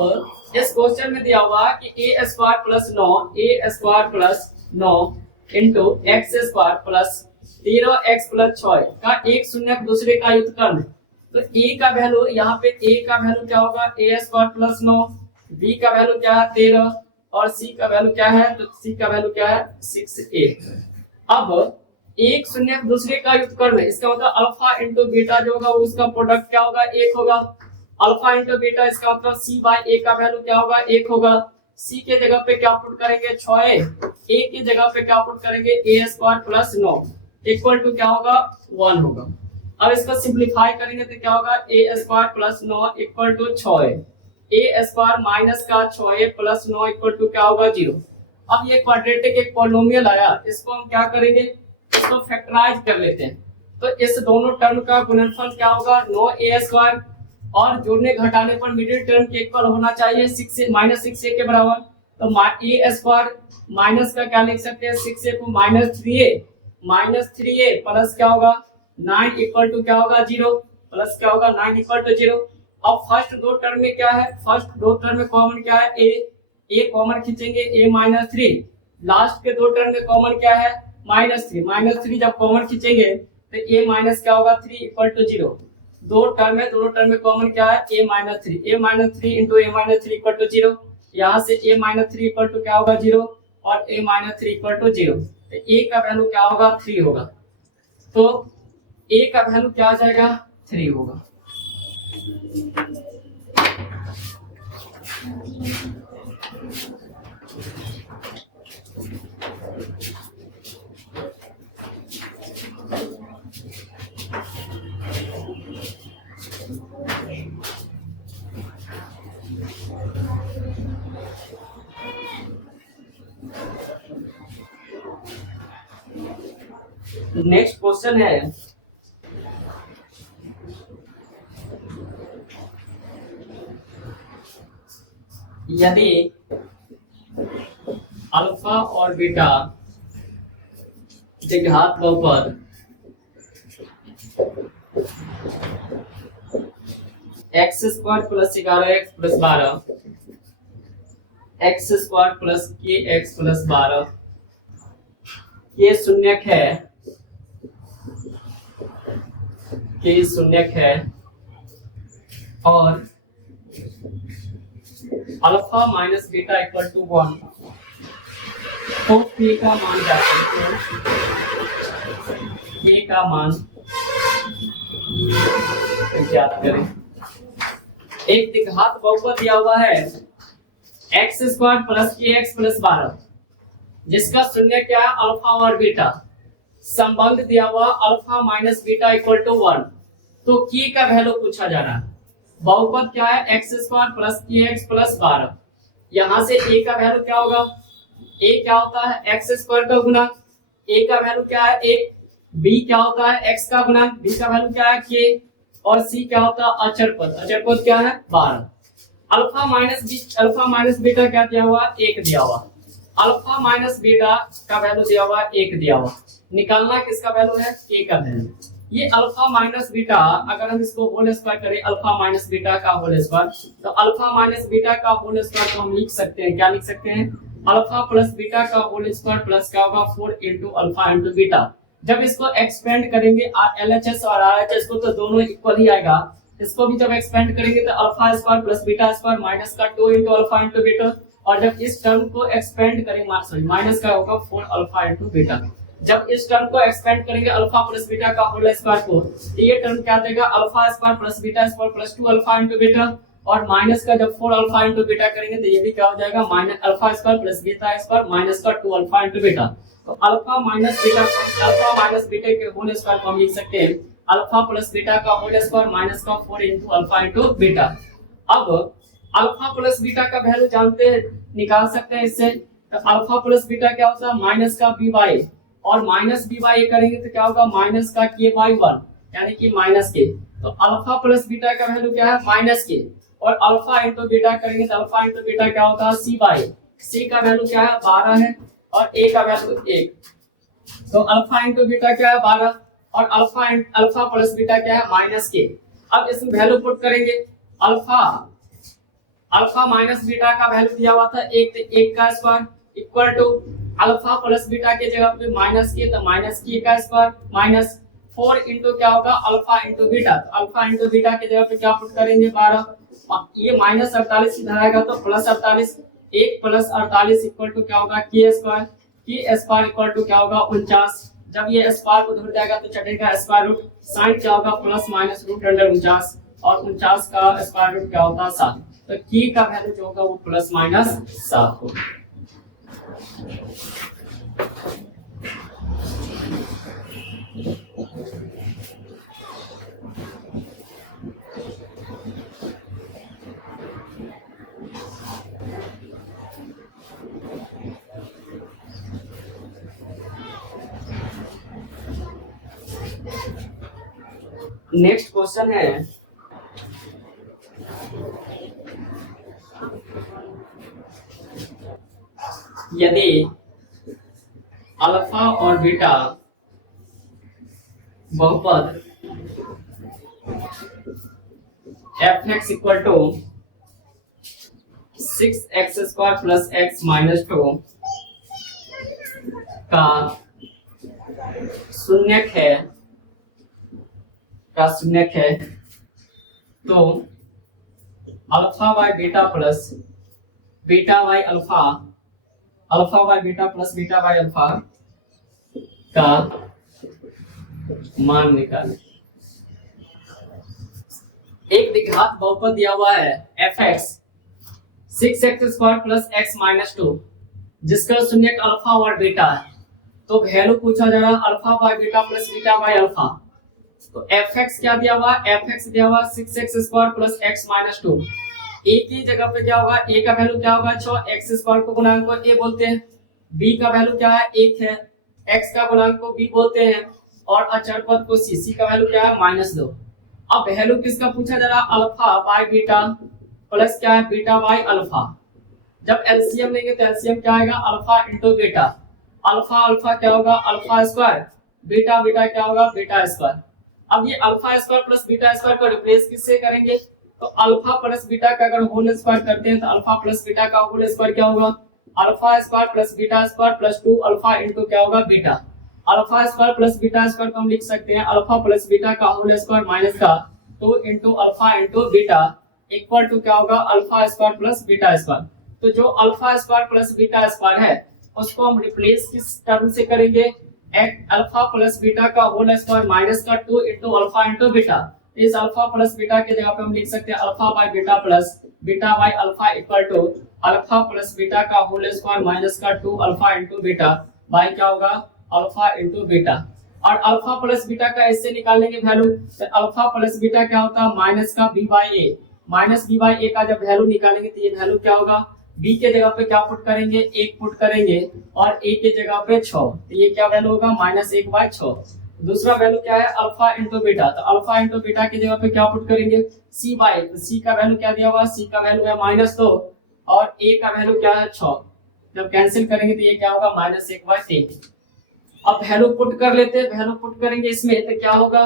इस क्वेश्चन में दिया हुआ कि a square plus 9 into X square plus 13x plus 6 का एक शून्यक दूसरे का व्युत्क्रम है। तो a का वैल्यू यहाँ पे a का वैल्यू क्या होगा a स्क्वायर प्लस 9, b का वैल्यू क्या है 13 और c का वैल्यू क्या है, तो c का वैल्यू क्या है 6a। अब एक शून्यक दूसरे का व्युत्क्रम है, इसका मतलब अल्फा इंटू बीटा जो होगा उसका प्रोडक्ट क्या होगा 1 होगा। अल्फा इंटू बीटा इसका मतलब c/a का वैल्यू क्या होगा 1 होगा। c के जगह पे क्या पुट करेंगे 6a, a की जगह पे क्या पुट करेंगे a square plus 9 equal to क्या होगा 1 होगा। अब इसको सिंप्लीफाई करेंगे तो क्या होगा a square plus 9 equal to 6a, a square minus का 6a प्लस 9 इक्वल टू क्या होगा 0। अब ये क्वाड्रेटिक एक पॉलिनोमियल आया, इसको हम क्या करेंगे इसको फैक्टराइज कर लेते हैं। तो इस दोनों टर्म का गुणनफल क्या होगा 9a स्क्वायर, और जोड़ने घटाने पर मिडिल टर्म के इक्वल होना चाहिए -6a के बराबर। तो a स्क्वायर माइनस का क्या लिख सकते हैं 6a को -3a प्लस क्या होगा 9 इक्वल टू क्या होगा 0, प्लस क्या होगा 9 इक्वल टू 0। अब फर्स्ट दो टर्म में क्या है, फर्स्ट दो टर्म में कॉमन क्या है a कॉमन खींचेंगे a-3, लास्ट के दो टर्म में कॉमन क्या है -3 जब कॉमन खींचेंगे तो a माइनस क्या होगा 3 इक्वल टू 0। दो टर्म है, दोनों टर्म में कॉमन क्या है a minus 3, a minus 3 into a minus 3 equal to 0। यहाँ से a माइनस 3 इक्वल टू क्या होगा 0 और a माइनस 3 इक्वल टू 0। तो a का वैल्यू क्या होगा 3 होगा। तो a का वैल्यू क्या आ जाएगा 3 होगा। नेक्स्ट क्वेश्चन है यदि अल्फा और बीटा के घात बहुपद X square plus 11x plus 12 X square plus K X plus 12 के शून्यक है, के शून्यक है और alpha minus beta equal to 1, तो के का मान क्या है, के का मान ज्ञात करें। एक द्विघात बहुपद दिया हुआ है x square plus K X plus 12 जिसका शून्य क्या है अल्फा और बीटा। संबंध दिया हुआ alpha minus beta equal to 1, तो के का वैल्यू पूछा जा रहा है। बहुपद क्या है x square plus K X plus 12। यहाँ से a का वैल्यू क्या होगा, a क्या होता है एक्स स्क्वायर का गुणा, a का वैल्यू क्या है 1, b क्या होता है x का गुणा, b का वैल्यू क्या है k, और c क्या होता है अचर पद, अचर पद क्या है 12। अल्फा माइनस बीटा क्या दिया हुआ 1 दिया हुआ, अल्फा माइनस बीटा का वैल्यू दिया हुआ 1 दिया हुआ। निकालना किसका वैल्यू है k का वैल्यू। ये अल्फा माइनस बीटा अगर हम इसको होल स्क्वायर करें अल्फा माइनस बीटा का होल स्क्वायर, तो अल्फा माइनस बीटा का होल स्क्वायर को हम लिख सकते हैं, क्या लिख सकते हैं अल्फा प्लस बीटा का होल स्क्वायर प्लस क्या होगा 4 इंटू अल्फा इंटू बीटा। जब इसको एक्सपेंड करेंगे LHS और RHS को तो दोनों इक्वल ही आएगा। इसको भी जब एक्सपेंड करेंगे तो alpha square plus beta square minus का 2 इंटू अल्फा इंटू बीटा, और जब इस टर्म को एक्सपेंड करेंगे सॉरी माइनस का होगा 4 अल्फा इंटू बीटा। जब इस टर्म को एक्सपेंड करेंगे अल्फा प्लस बीटा का होल स्क्वायर को, तो ये टर्म क्या देगा alpha square plus beta square plus 2 alpha into beta, और माइनस का जब 4 अल्फा इंटू बीटा करेंगे तो ये भी क्या हो जाएगा minus alpha square plus beta square minus का 2 अल्फा इंटू बीटा। तो अल्फा माइनस बीटा के होल स्क्वायर को हम लिख सकते हैं अल्फा प्लस बीटा का होल स्क्वायर माइनस का 4 इंटू अल्फा इंटू बीटा। अब अल्फा प्लस बीटा का वैल्यू जानते हैं, निकाल सकते हैं इससे। तो अल्फा प्लस बीटा क्या होता है माइनस का बी बाई, और माइनस बी बाई करेंगे तो क्या होगा माइनस का के बाई 1 यानी कि माइनस के। तो अल्फा प्लस बीटा का वैल्यू क्या है माइनस के, और अल्फा इंटू बीटा करेंगे तो अल्फा इंटू बीटा क्या होता है सी बाई, सी का वैल्यू क्या है 12 है और a का वैल्यू 1। तो अल्फा इंटू बीटा क्या है 12 और अल्फा प्लस बीटा क्या है माइनस के। अब इसमें वैल्यू पुट करेंगे अल्फा माइनस बीटा का वैल्यू दिया हुआ था 1, तो 1 का square equal to alpha plus beta के जगह पे माइनस के, तो माइनस के का स्क्वायर माइनस 4 इंटू क्या होगा अल्फा इंटू बीटा। तो अल्फा इंटू बीटा के जगह पे क्या पुट करेंगे 12, ये माइनस 48 इधर आएगा तो प्लस 48, 1 प्लस 48 इक्वल टू क्या होगा के स्क्वायर इक्वल टू क्या होगा 49। जब ये स्क्वायर उधर जाएगा तो चढ़ेगा स्क्वायर रूट, साइन क्या होगा प्लस माइनस रूट अंडर 49, और 49 का स्क्वायर रूट क्या होता है 7। तो की का वैल्यू जो होगा वो प्लस माइनस 7 होगा। नेक्स्ट क्वेश्चन है यदि अल्फा और बीटा बहुपद fx equal to 6x square plus x minus 2 का शून्यक है का शून्यक है तो alpha by beta plus beta by alpha, alpha by beta plus beta by alpha का मान निकालें। एक द्विघात बहुपद दिया हुआ है fx 6x² plus x minus 2 जिसका शून्यक अल्फा और बीटा है, तो वैल्यू पूछा जा रहा है alpha by beta plus beta by alpha. तो fx क्या दिया हुआ है, fx दिया हुआ 6x² plus x minus 2। a की जगह पे क्या होगा, a का वैल्यू क्या होगा 6, x² को गुणांक को a बोलते हैं, b का वैल्यू क्या है 1 है, x का गुणांक को b बोलते हैं और अचर पद को c का वैल्यू क्या है -2। अब वैल्यू किसका पूछा जा रहा है, अल्फा बाय बीटा प्लस क्या है बीटा बाय अल्फा। जब एलसीएम लेंगे तो एलसीएम क्या आएगा, alpha into beta, alpha alpha क्या होगा अल्फा स्क्वायर, बीटा बीटा क्या होगा बीटा स्क्वायर। अब ये alpha square plus beta square को रिप्लेस किससे करेंगे, तो अल्फा प्लस बीटा का अगर होल स्क्वायर करते हैं तो अल्फा प्लस बीटा का होल स्क्वायर क्या होगा, alpha square plus beta square plus 2 alpha into क्या होगा beta. Alpha square plus beta square को हम लिख सकते हैं अल्फा प्लस बीटा का होल स्क्वायर माइनस का 2 into alpha into beta equal to क्या होगा alpha square plus beta square. तो जो alpha square plus beta square है उसको हम रिप्लेस किस टर्म से करेंगे, अल्फा प्लस बीटा का होल स्क्वायर माइनस का 2 इंटू अल्फा इंटू बीटा। इस अल्फा प्लस बीटा के जगह पे हम लिख सकते हैं alpha by beta plus beta by alpha equal to alpha plus beta का होल स्क्वायर माइनस का 2 अल्फा इंटू बीटा बाय क्या होगा अल्फा इंटू बीटा। और अल्फा प्लस बीटा का इससे निकालेंगे वैल्यू, तो अल्फा प्लस बीटा क्या होता है माइनस का b by a, minus b by a का जब वैल्यू निकालेंगे तो ये वैल्यू क्या होगा, b के जगह पे क्या पुट करेंगे 1 पुट करेंगे और a के जगह पे 6, तो ये क्या वैल्यू होगा -1 बाय 6। दूसरा वैल्यू क्या है अल्फा इंटू बीटा, तो अल्फा इंटू बीटा की जगह पे क्या पुट करेंगे c बाय, तो c का वैल्यू क्या दिया हुआ, c का वैल्यू है -2 और a का वैल्यू क्या है 6, जब कैंसिल करेंगे तो ये क्या होगा -1 बाय 3। अब वैल्यू पुट कर लेते हैं, वैल्यू पुट करेंगे इसमें तो क्या होगा,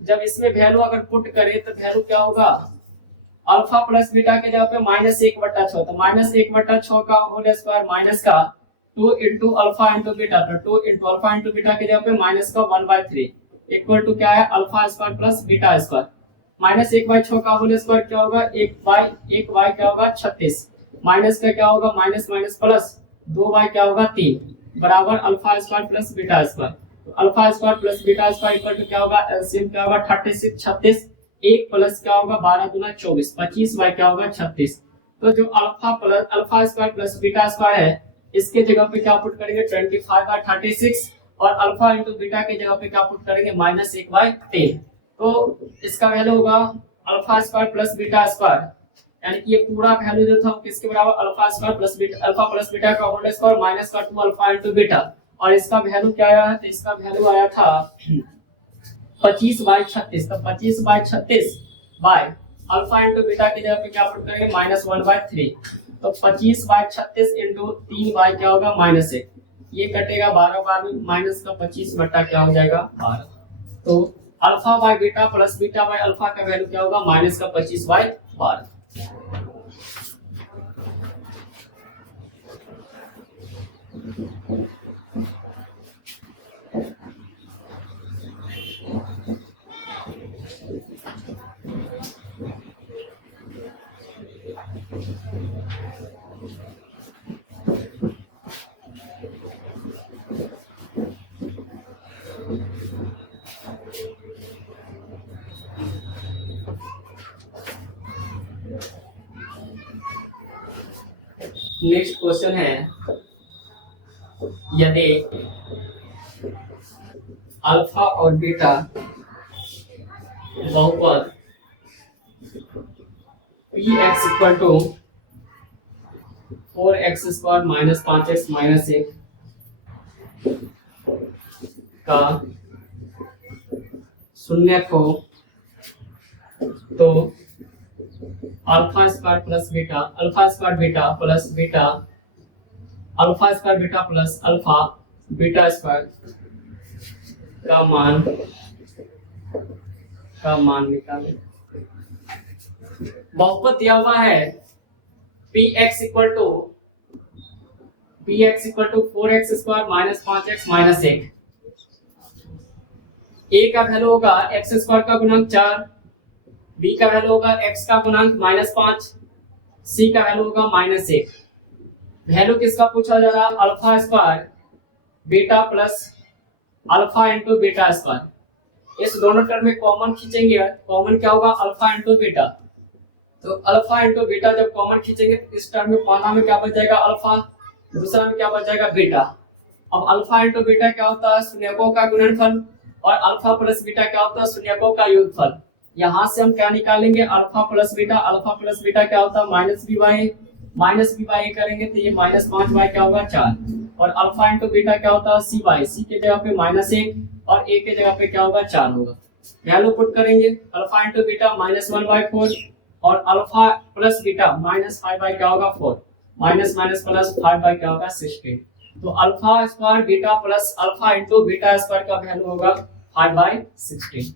जब इसमें वैल्यू अगर पुट करें तो वैल्यू क्या होगा अल्फा प्लस बीटा के जगह पे -1/6, तो -1/6 का होल स्क्वायर माइनस का 2 इंटू अल्फा इंटू बीटा, तो 2 इंटू अल्फा इंटू बीटा के जगह पे माइनस का 1/3 इक्वल टू क्या है alpha square plus beta square. -1/6 का होल स्क्वायर क्या होगा 1 बाय क्या होगा 36, माइनस का क्या होगा माइनस माइनस प्लस 2 बाय क्या होगा 3 बराबर alpha square plus beta square. तो alpha square plus beta square equal to क्या होगा एलसीएम क्या होगा 36 36 1 प्लस क्या होगा 12 दूना 24 25 बाय क्या होगा 36। तो जो alpha square plus beta square है इसके जगह पे क्या पुट करेंगे 25 बाय 36 और अल्फा इंटू बीटा के जगह पे क्या पुट करेंगे -1 बाय 10। तो इसका वैल्यू होगा alpha square plus beta square, यानी कि ये पूरा वैल्यू जो था किसके बराबर alpha square plus beta, alpha plus beta का होल स्क्वायर माइनस का 2 अल्फा इंटू बीटा, और इसका वैल्यू क्या आया, तो इसका वैल्यू आया था 25 बाय 36। तो 25 by 36 by alpha into beta की जगह पे क्या पुट करेंगे -1/3, तो 25 बाय 36 इंटू 3 बाय क्या होगा -1, ये कटेगा 12 बार में माइनस का 25 बटा क्या हो जाएगा 12। तो alpha by beta plus beta by alpha का वैल्यू क्या होगा -25 बाय 12। नेक्स्ट क्वेश्चन है, यदि अल्फा और बीटा बहुपद px equal to 4x² minus 5x minus 1 का शून्यक हो तो alpha square plus beta, alpha square beta plus beta, alpha square beta plus alpha beta square का मान निकालें। बहुपद दिया हुआ है px equal to 4x² minus 5x minus 1, A का वैल्यू होगा एक्स स्क्वायर का गुणांक 4, बी का वैल्यू होगा एक्स का गुणांक -5, सी का वैल्यू होगा -1। वैल्यू किसका पूछा जा रहा है? Alpha square beta plus alpha into beta square. इस दोनों टर्म में कॉमन खींचेंगे, कॉमन क्या होगा? Alpha into beta. तो अल्फा इंटू बीटा जब कॉमन खींचेंगे तो इस टर्म में पहला में क्या बच जाएगा? अल्फा, दूसरा में क्या बच जाएगा? बीटा। अब अल्फा इंटू बीटा क्या होता है? शून्यकों का गुणनफल, और अल्फा प्लस बीटा क्या होता है? शून्यकों का योगफल। यहाँ से हम क्या निकालेंगे? Alpha plus beta. Alpha plus beta क्या होता है? माइनस बी बाई ए करेंगे तो ये -5 बाई क्या होगा? 4। और अल्फा इंटू बीटा क्या होता है? सी बाई, सी के जगह पे -1 और ए के जगह पे क्या होगा? 4 होगा। वैल्यू पुट करेंगे, अल्फा इंटू बीटा -1/4 और अल्फा प्लस बीटा -5 बाई क्या होगा? 4। माइनस माइनस प्लस 5 बाई क्या होगा? 16। तो alpha square beta plus alpha into beta square का वैल्यू होगा 5/16।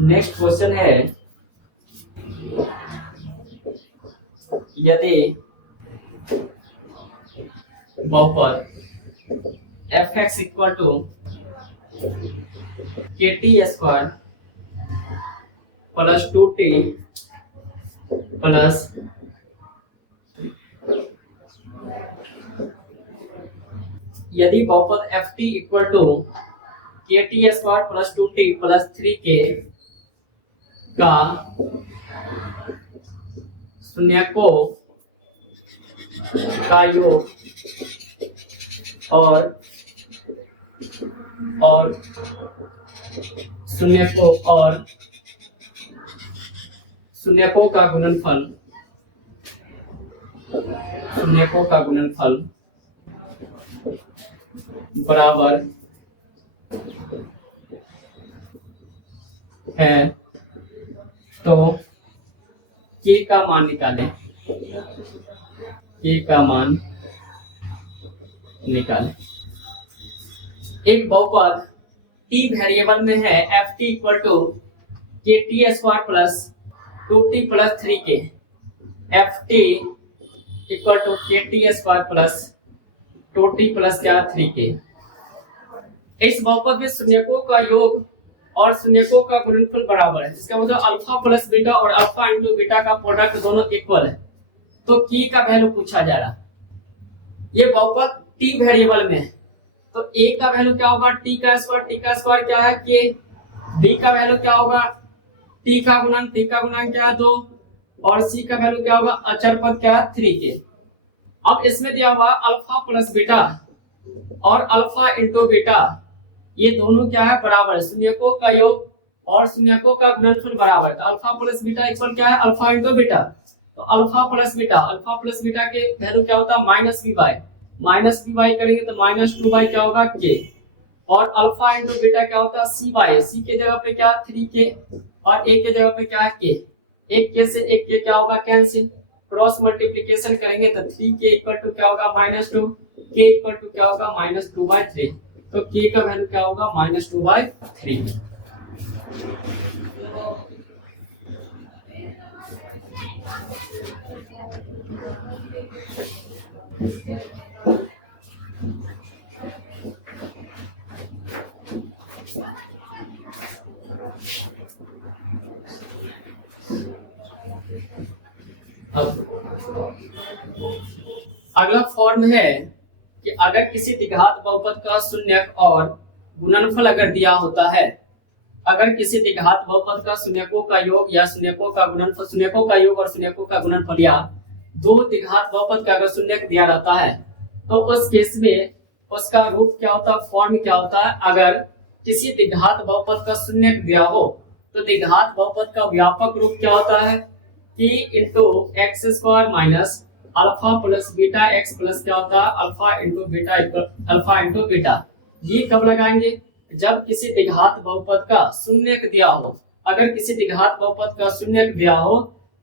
नेक्स्ट क्वेश्चन है, यदि बहुपद fx equal to kt square plus 2t plus यदि बहुपद ft equal to kt square plus 2t plus 3k का शून्यकों का योग और शून्यकों का गुणनफल बराबर है तो k का मान निकालें। एक बहुपद t वेरिएबल में है ft equal to kt square plus 2t plus 3k। ft equal to kt square plus 2t plus क्या? 3k। इस बहुपद में शून्यकों का योग और शून्यकों का गुणनफल बराबर है, जिसका मतलब अल्फा प्लस बीटा और अल्फा इंटू बीटा का प्रोडक्ट दोनों इक्वल है। तो की का वैल्यू पूछा जा रहा। ये बहुपद t वेरिएबल में है तो a का वैल्यू क्या होगा? t का स्क्वायर क्या है? k। b का वैल्यू क्या होगा? t का गुणन क्या है? 2। और c का वैल्यू क्या होगा? अचर पद क्या है? 3k। अब इसमें दिया हुआ अल्फा प्लस बीटा और अल्फा इंटू बीटा, ये दोनों क्या है? बराबर है। शून्यकों का योग और शून्यकों का गुणनफल बराबर है। तो अल्फा प्लस बीटा इक्वल क्या है? Alpha into beta. तो अल्फा प्लस बीटा के वैल्यू क्या होता है? -b बाई करेंगे तो -2 बाई क्या होगा? k। और अल्फा इंटू बीटा क्या होता है? c बाई, c के जगह पे क्या? 3k और a के जगह पे क्या है? k। एक k से एक k क्या होगा? कैंसिल। क्रॉस मल्टीप्लिकेशन करेंगे तो 3k इक्वल टू क्या होगा? -2। k इक्वल टू क्या होगा? -2/3। तो k का वैल्यू क्या होगा? -2/3। अगला फॉर्म है कि अगर किसी द्विघात बहुपद का शून्यक और गुणनफल अगर दिया होता है, अगर किसी द्विघात बहुपद का शून्यकों का योग या शून्यकों का गुणनफल, शून्यकों का योग और शून्यकों का गुणनफल या दो द्विघात बहुपद का अगर शून्यक दिया रहता है तो उस केस में उसका रूप क्या होता है? फॉर्म क्या होता है? अगर किसी द्विघात बहुपद का शून्यक दिया हो तो द्विघात बहुपद का व्यापक रूप क्या होता है? कि into X square minus alpha plus beta x plus क्या होता है? Alpha into beta. ये कब लगाएंगे? जब किसी द्विघात बहुपद का शून्यक दिया हो। अगर किसी द्विघात बहुपद का शून्यक दिया हो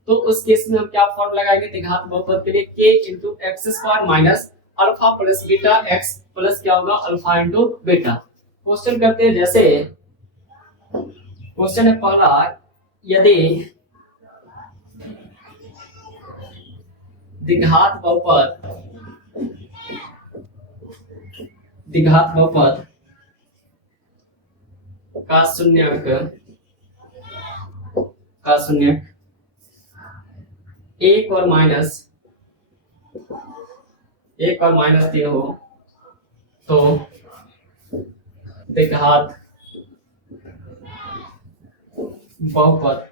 तो उस केस में हम क्या फॉर्मूला लगाएंगे द्विघात बहुपद के लिए, k into X square minus alpha plus beta x plus क्या होगा अल्फा इंटू बीटा। क्वेश्चन करते हैं, जैसे क्वेश्चन है पहला, यदि द्विघात बहुपद का शून्यक एक और माइनस 3 हो तो द्विघात बहुपद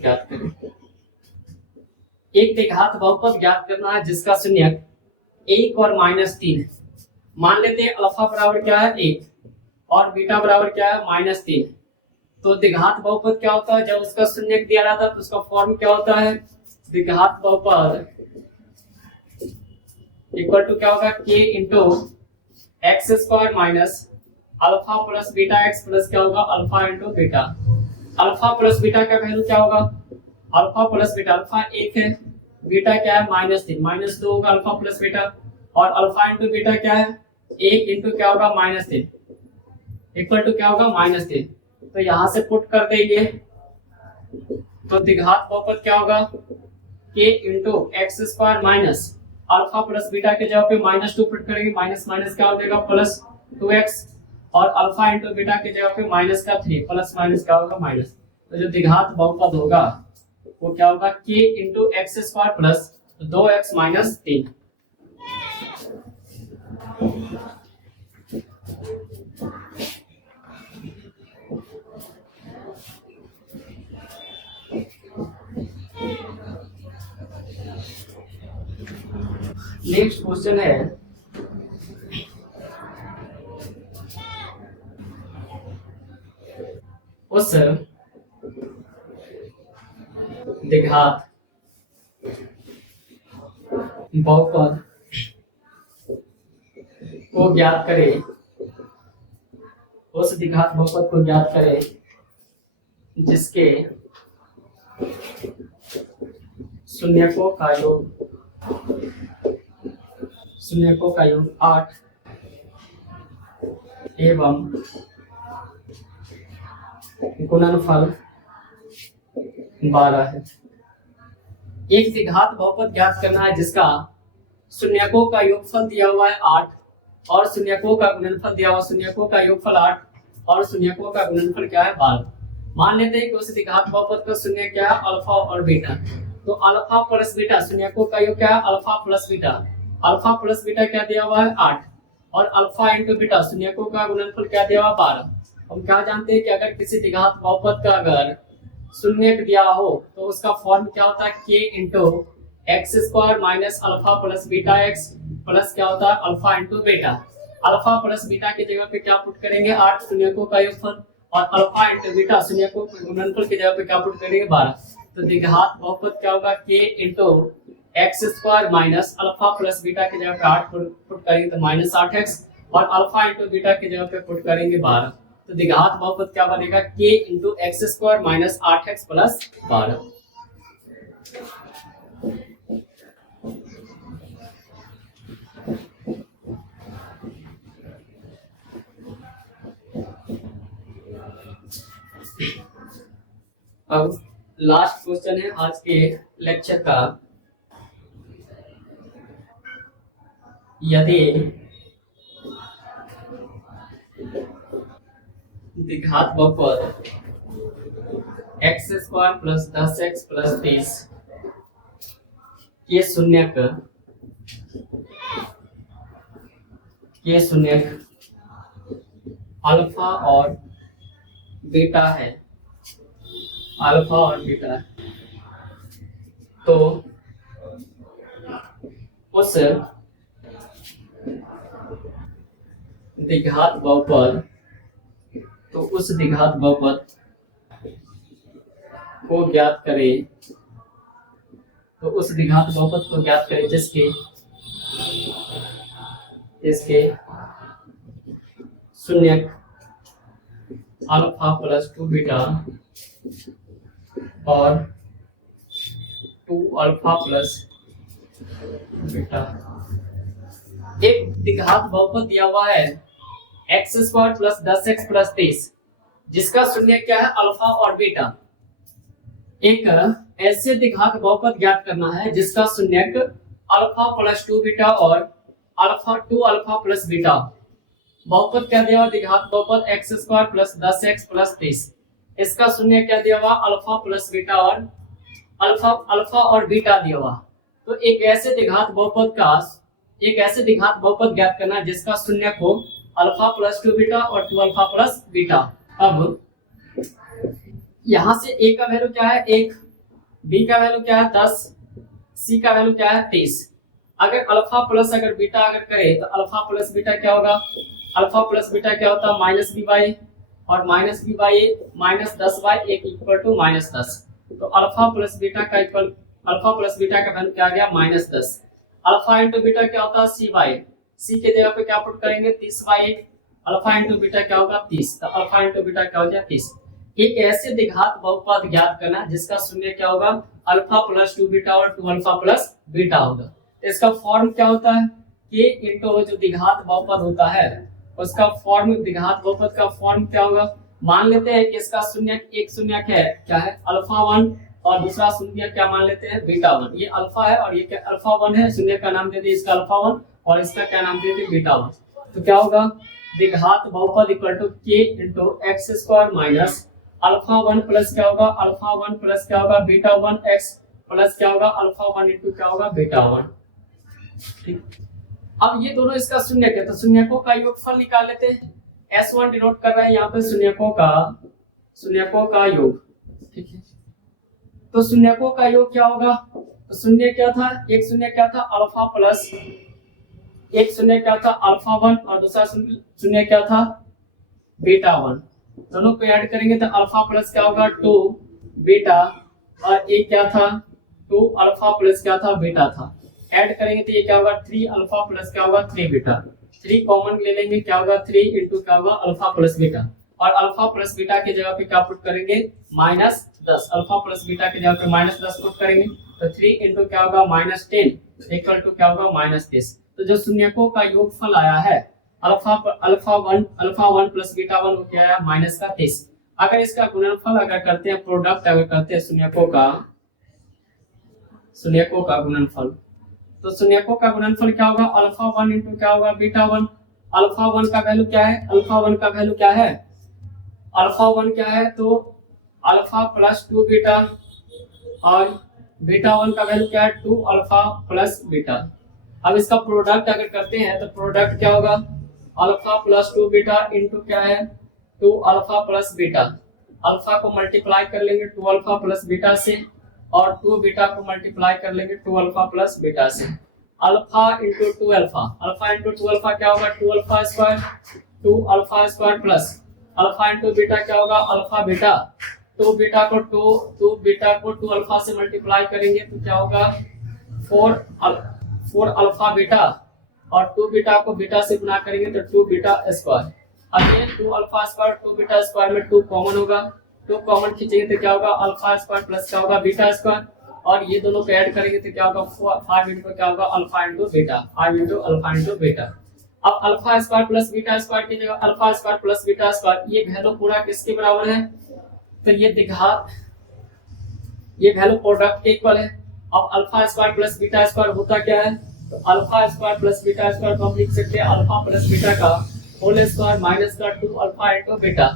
ज्ञात करें। एक द्विघात बहुपद ज्ञात करना है जिसका शून्यक 1 और -3 है। मान लेते हैं अल्फा बराबर क्या है 1 और बीटा बराबर क्या है -3। तो द्विघात बहुपद क्या होता है, जब उसका शून्यक दिया जाता है तो उसका फॉर्म क्या होता है, द्विघात बहुपद इक्वल टू क्या होगा k into X square minus alpha plus beta x plus क्या होगा alpha into beta. Alpha plus beta का वैल्यू क्या होगा, अल्फा प्लस बीटा, अल्फा 1 है, बीटा क्या है -3, -2 होगा अल्फा प्लस बीटा, और अल्फा इंटू बीटा क्या है 1 इंटू क्या होगा -3 इक्वल टू क्या होगा -3। तो यहां से पुट कर देंगे तो द्विघात बहुपद क्या होगा k into X square minus alpha plus beta के जगह पे -2 पुट करेंगे, माइनस माइनस क्या हो जाएगा +2x, और अल्फा इंटू बीटा के जगह पे -3 प्लस माइनस क्या होगा माइनस। तो जो द्विघात बहुपद होगा वो क्या होगा k into X square plus 2x minus 3। Next question है, उस द्विघात बहुपद को ज्ञात करें, उस द्विघात बहुपद को ज्ञात करें जिसके शून्यकों का योग 8 एवं गुणनफल 12 है। एक द्विघात बहुपद ज्ञात करना है जिसका शून्यकों का योगफल दिया हुआ है 8 और शून्यकों का गुणनफल दिया हुआ, शून्यकों का योगफल 8 और शून्यकों का गुणनफल क्या है 12। मान लेते हैं कि उस द्विघात बहुपद का शून्य क्या है अल्फा और बीटा। तो अल्फा प्लस बीटा, शून्यकों का योग क्या है alpha plus beta, alpha plus beta क्या दिया हुआ है 8 और अल्फा इंटू बीटा शून्यकों का गुणनफल क्या दिया हुआ 12। हम क्या जानते हैं कि अगर किसी द्विघात बहुपद का अगर शून्यक दिया हो तो उसका फॉर्म क्या होता है k into X square minus alpha plus beta x plus क्या होता है alpha into beta. Alpha plus beta की जगह पे क्या पुट करेंगे 8 शून्यकों का योगफल, और अल्फा इंटू बीटा शून्यकों के गुणनफल की जगह पे क्या पुट करेंगे 12। तो द्विघात बहुपद क्या होगा k into X square minus alpha plus beta की जगह पे 8 पुट करेंगे तो -8x, और अल्फा इंटू बीटा की जगह पे पुट करेंगे 12। तो द्विघात बहुपद क्या बनेगा k into X square minus 8x plus 12। अब लास्ट क्वेश्चन है आज के लेक्चर का, यदि द्विघात बहुपद X square plus 10x plus 30 के शून्यक अल्फा और बीटा है, अल्फा और बीटा, तो उस द्विघात बहुपद को ज्ञात करें, जिसके शून्यक अल्फा प्लस 2 बीटा और 2 अल्फा प्लस बीटा। एक द्विघात बहुपद दिया हुआ है x square plus 10x plus 30, जिसका शून्य क्या है अल्फा और बीटा। एक ऐसे द्विघात बहुपद ज्ञात करना है जिसका शून्यक अल्फा प्लस 2 बीटा और अल्फा 2 अल्फा प्लस बीटा। बहुपद क्या दिया हुआ द्विघात बहुपद X square plus 10x plus 30, इसका शून्य क्या दिया हुआ अल्फा प्लस बीटा और अल्फा और बीटा दिया हुआ। तो एक ऐसे द्विघात बहुपद ज्ञात करना जिसका शून्य को अल्फा प्लस 2 बीटा और 2 अल्फा प्लस बीटा। अब यहां से a का वैल्यू क्या है 1, b का वैल्यू क्या है 10, c का वैल्यू क्या है 30। अगर अल्फा प्लस अगर बीटा अगर करें तो अल्फा प्लस बीटा क्या होगा, अल्फा प्लस बीटा क्या होता है माइनस बी बाई और minus B by minus 10 by 1 equal to minus 10। तो अल्फा प्लस बीटा का वैल्यू क्या आ गया माइनस 10। अल्फा इंटू बीटा क्या होता है सी बाई, सी के जगह पे क्या पुट करेंगे 30 बाई 1, अल्फा इंटू बीटा क्या होगा 30, तो अल्फा इंटू बीटा क्या हो जाए 30। एक ऐसे द्विघात बहुपद ज्ञात करना जिसका शून्य क्या होगा अल्फा प्लस 2 बीटा और 2 अल्फा प्लस बीटा होगा। इसका फॉर्म क्या होता है k इंटू जो द्विघात बहुपद होता है उसका फॉर्म, द्विघात बहुपद का फॉर्म क्या होगा। मान लेते हैं कि इसका शून्य एक शून्य क्या है अल्फा 1 और दूसरा शून्य क्या मान लेते हैं बीटा 1। ये अल्फा है और ये क्या अल्फा 1 है, शून्य का नाम दे दिए इसका अल्फा 1 और इसका क्या नाम दे दिए बीटा 1। तो क्या होगा द्विघात बहुपद equal to k into X square minus alpha 1 plus क्या होगा अल्फा 1 प्लस क्या होगा बीटा 1 x प्लस क्या होगा अल्फा 1 इंटू क्या होगा बीटा 1। ठीक, अब ये दोनों इसका शून्य है तो शून्यकों का योगफल निकाल लेते हैं। S1 डिनोट कर रहे हैं यहाँ पे शून्यकों का योग। ठीक है, तो शून्यकों का योग क्या होगा, तो शून्य क्या था एक शून्य क्या था अल्फा प्लस, एक शून्य क्या था अल्फा 1 और दूसरा शून्य क्या था बीटा 1। दोनों को ऐड करेंगे तो अल्फा प्लस क्या होगा 2 बीटा और एक क्या था 2 अल्फा प्लस क्या था बीटा था। ऐड करेंगे तो ये क्या होगा 3 अल्फा प्लस क्या होगा 3 बीटा। 3 कॉमन ले लेंगे क्या होगा 3 इंटू क्या होगा अल्फा प्लस बीटा और अल्फा प्लस बीटा की जगह पे क्या पुट करेंगे माइनस 10। अल्फा प्लस बीटा की जगह पे माइनस 10 पुट करेंगे तो 3 इंटू क्या होगा माइनस 10 इक्वल टू क्या होगा माइनस 30। तो जो शून्यकों का योगफल आया है अल्फा 1 प्लस बीटा 1 क्या आया माइनस का 30। अगर इसका गुणनफल अगर करते हैं प्रोडक्ट अगर करते हैं शून्यकों का गुणनफल, तो शून्यकों का गुणनफल क्या होगा अल्फा 1 इंटू क्या होगा बीटा 1। अल्फा 1 का वैल्यू क्या है, अल्फा 1 का वैल्यू क्या है, अल्फा 1 क्या है तो अल्फा प्लस 2 बीटा और बीटा 1 का वैल्यू क्या है 2 अल्फा प्लस बीटा। अब इसका प्रोडक्ट अगर करते हैं तो प्रोडक्ट क्या होगा अल्फा प्लस 2 बीटा इंटू क्या है 2 अल्फा प्लस बीटा। अल्फा को मल्टीप्लाई कर लेंगे 2 अल्फा प्लस बीटा से और 2 बीटा को मल्टीप्लाई कर लेंगे 2 अल्फा प्लस बीटा से। Alpha into 2 alpha, alpha into 2 alpha क्या होगा 2 alpha square 2 alpha square plus alpha into beta क्या होगा अल्फा बीटा। 2 बीटा को 2 अल्फा से मल्टीप्लाई करेंगे तो क्या होगा 4 अल्फा बीटा और 2 बीटा को बीटा से गुना करेंगे तो 2 बीटा स्क्वायर। अब ये 2 अल्फा स्क्वायर 2 बीटा स्क्वायर में 2 कॉमन होगा, 2 कॉमन खींचेंगे तो क्या होगा अल्फा स्क्वायर प्लस क्या होगा बीटा स्क्वायर और ये दोनों को ऐड करेंगे तो क्या होगा 5 इंटू क्या होगा alpha into beta 5 into alpha into beta. अब alpha square plus beta square की जगह alpha square plus beta square ये वैल्यू पूरा किसके बराबर है, तो ये द्विघात ये वैल्यू प्रोडक्ट के इक्वल है। अब alpha square plus beta square होता क्या है, तो alpha square plus beta square को हम लिख सकते हैं अल्फा प्लस बीटा का होल स्क्वायर माइनस का 2 अल्फा इंटू बीटा।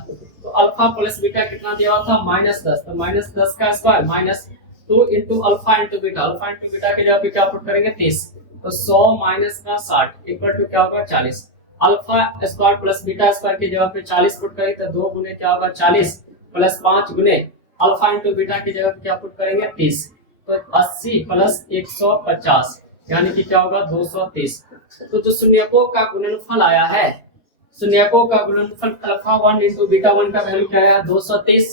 तो अल्फा प्लस बीटा कितना दिया हुआ था माइनस 10, तो माइनस 10 का square minus 2 into alpha into beta. Alpha into beta के जगह पे क्या पुट करेंगे 30, तो 100 माइनस का 60 इक्वल टू क्या होगा 40। Alpha square plus beta square की जगह पे 40 पुट करेंगे तो 2 गुने क्या होगा 40 प्लस 5 गुने अल्फा इंटू बीटा की जगह पे क्या पुट करेंगे 30, तो 80 प्लस 150 यानी कि क्या होगा 230। तो जो शून्यकों का गुणनफल आया है, शून्यकों का गुणनफल अल्फा 1 इंटू बीटा 1 का वैल्यू क्या आया 230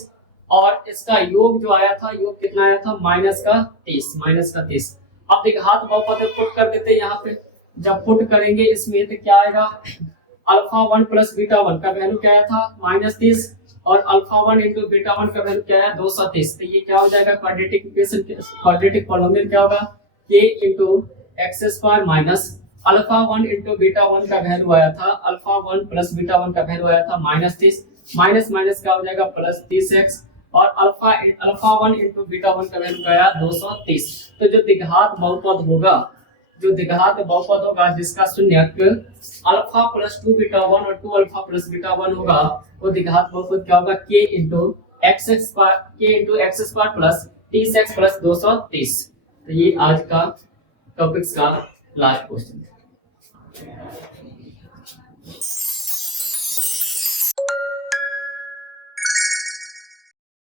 और इसका योग जो आया था योग कितना आया था माइनस का 30। अब द्विघात बहुपद पुट कर देते हैं यहाँ पे, जब पुट करेंगे इसमें तो क्या आएगा अल्फा 1 प्लस बीटा 1 का वैल्यू क्या आया था माइनस 30 और अल्फा 1 इंटू बीटा 1 का वैल्यू क्या है 230। तो ये क्या हो जाएगा क्वाड्रेटिक इक्वेशन, क्वाड्रेटिक पॉलिनोमियल क्या होगा k into X square minus alpha 1 into beta 1 का वैल्यू आया था, अल्फा 1 प्लस बीटा 1 का वैल्यू आया था -30, माइनस माइनस क्या हो जाएगा +30x और अल्फा 1 इंटू बीटा 1 का वैल्यू आया 230। तो जो द्विघात बहुपद होगा, जो द्विघात बहुपद होगा जिसका शून्यक अल्फा प्लस 2 बीटा 1 और 2 अल्फा प्लस बीटा 1 होगा, वो द्विघात बहुपद क्या होगा k into X square plus 30x plus 230। तो ये आज का टॉपिक्स का लास्ट क्वेश्चन।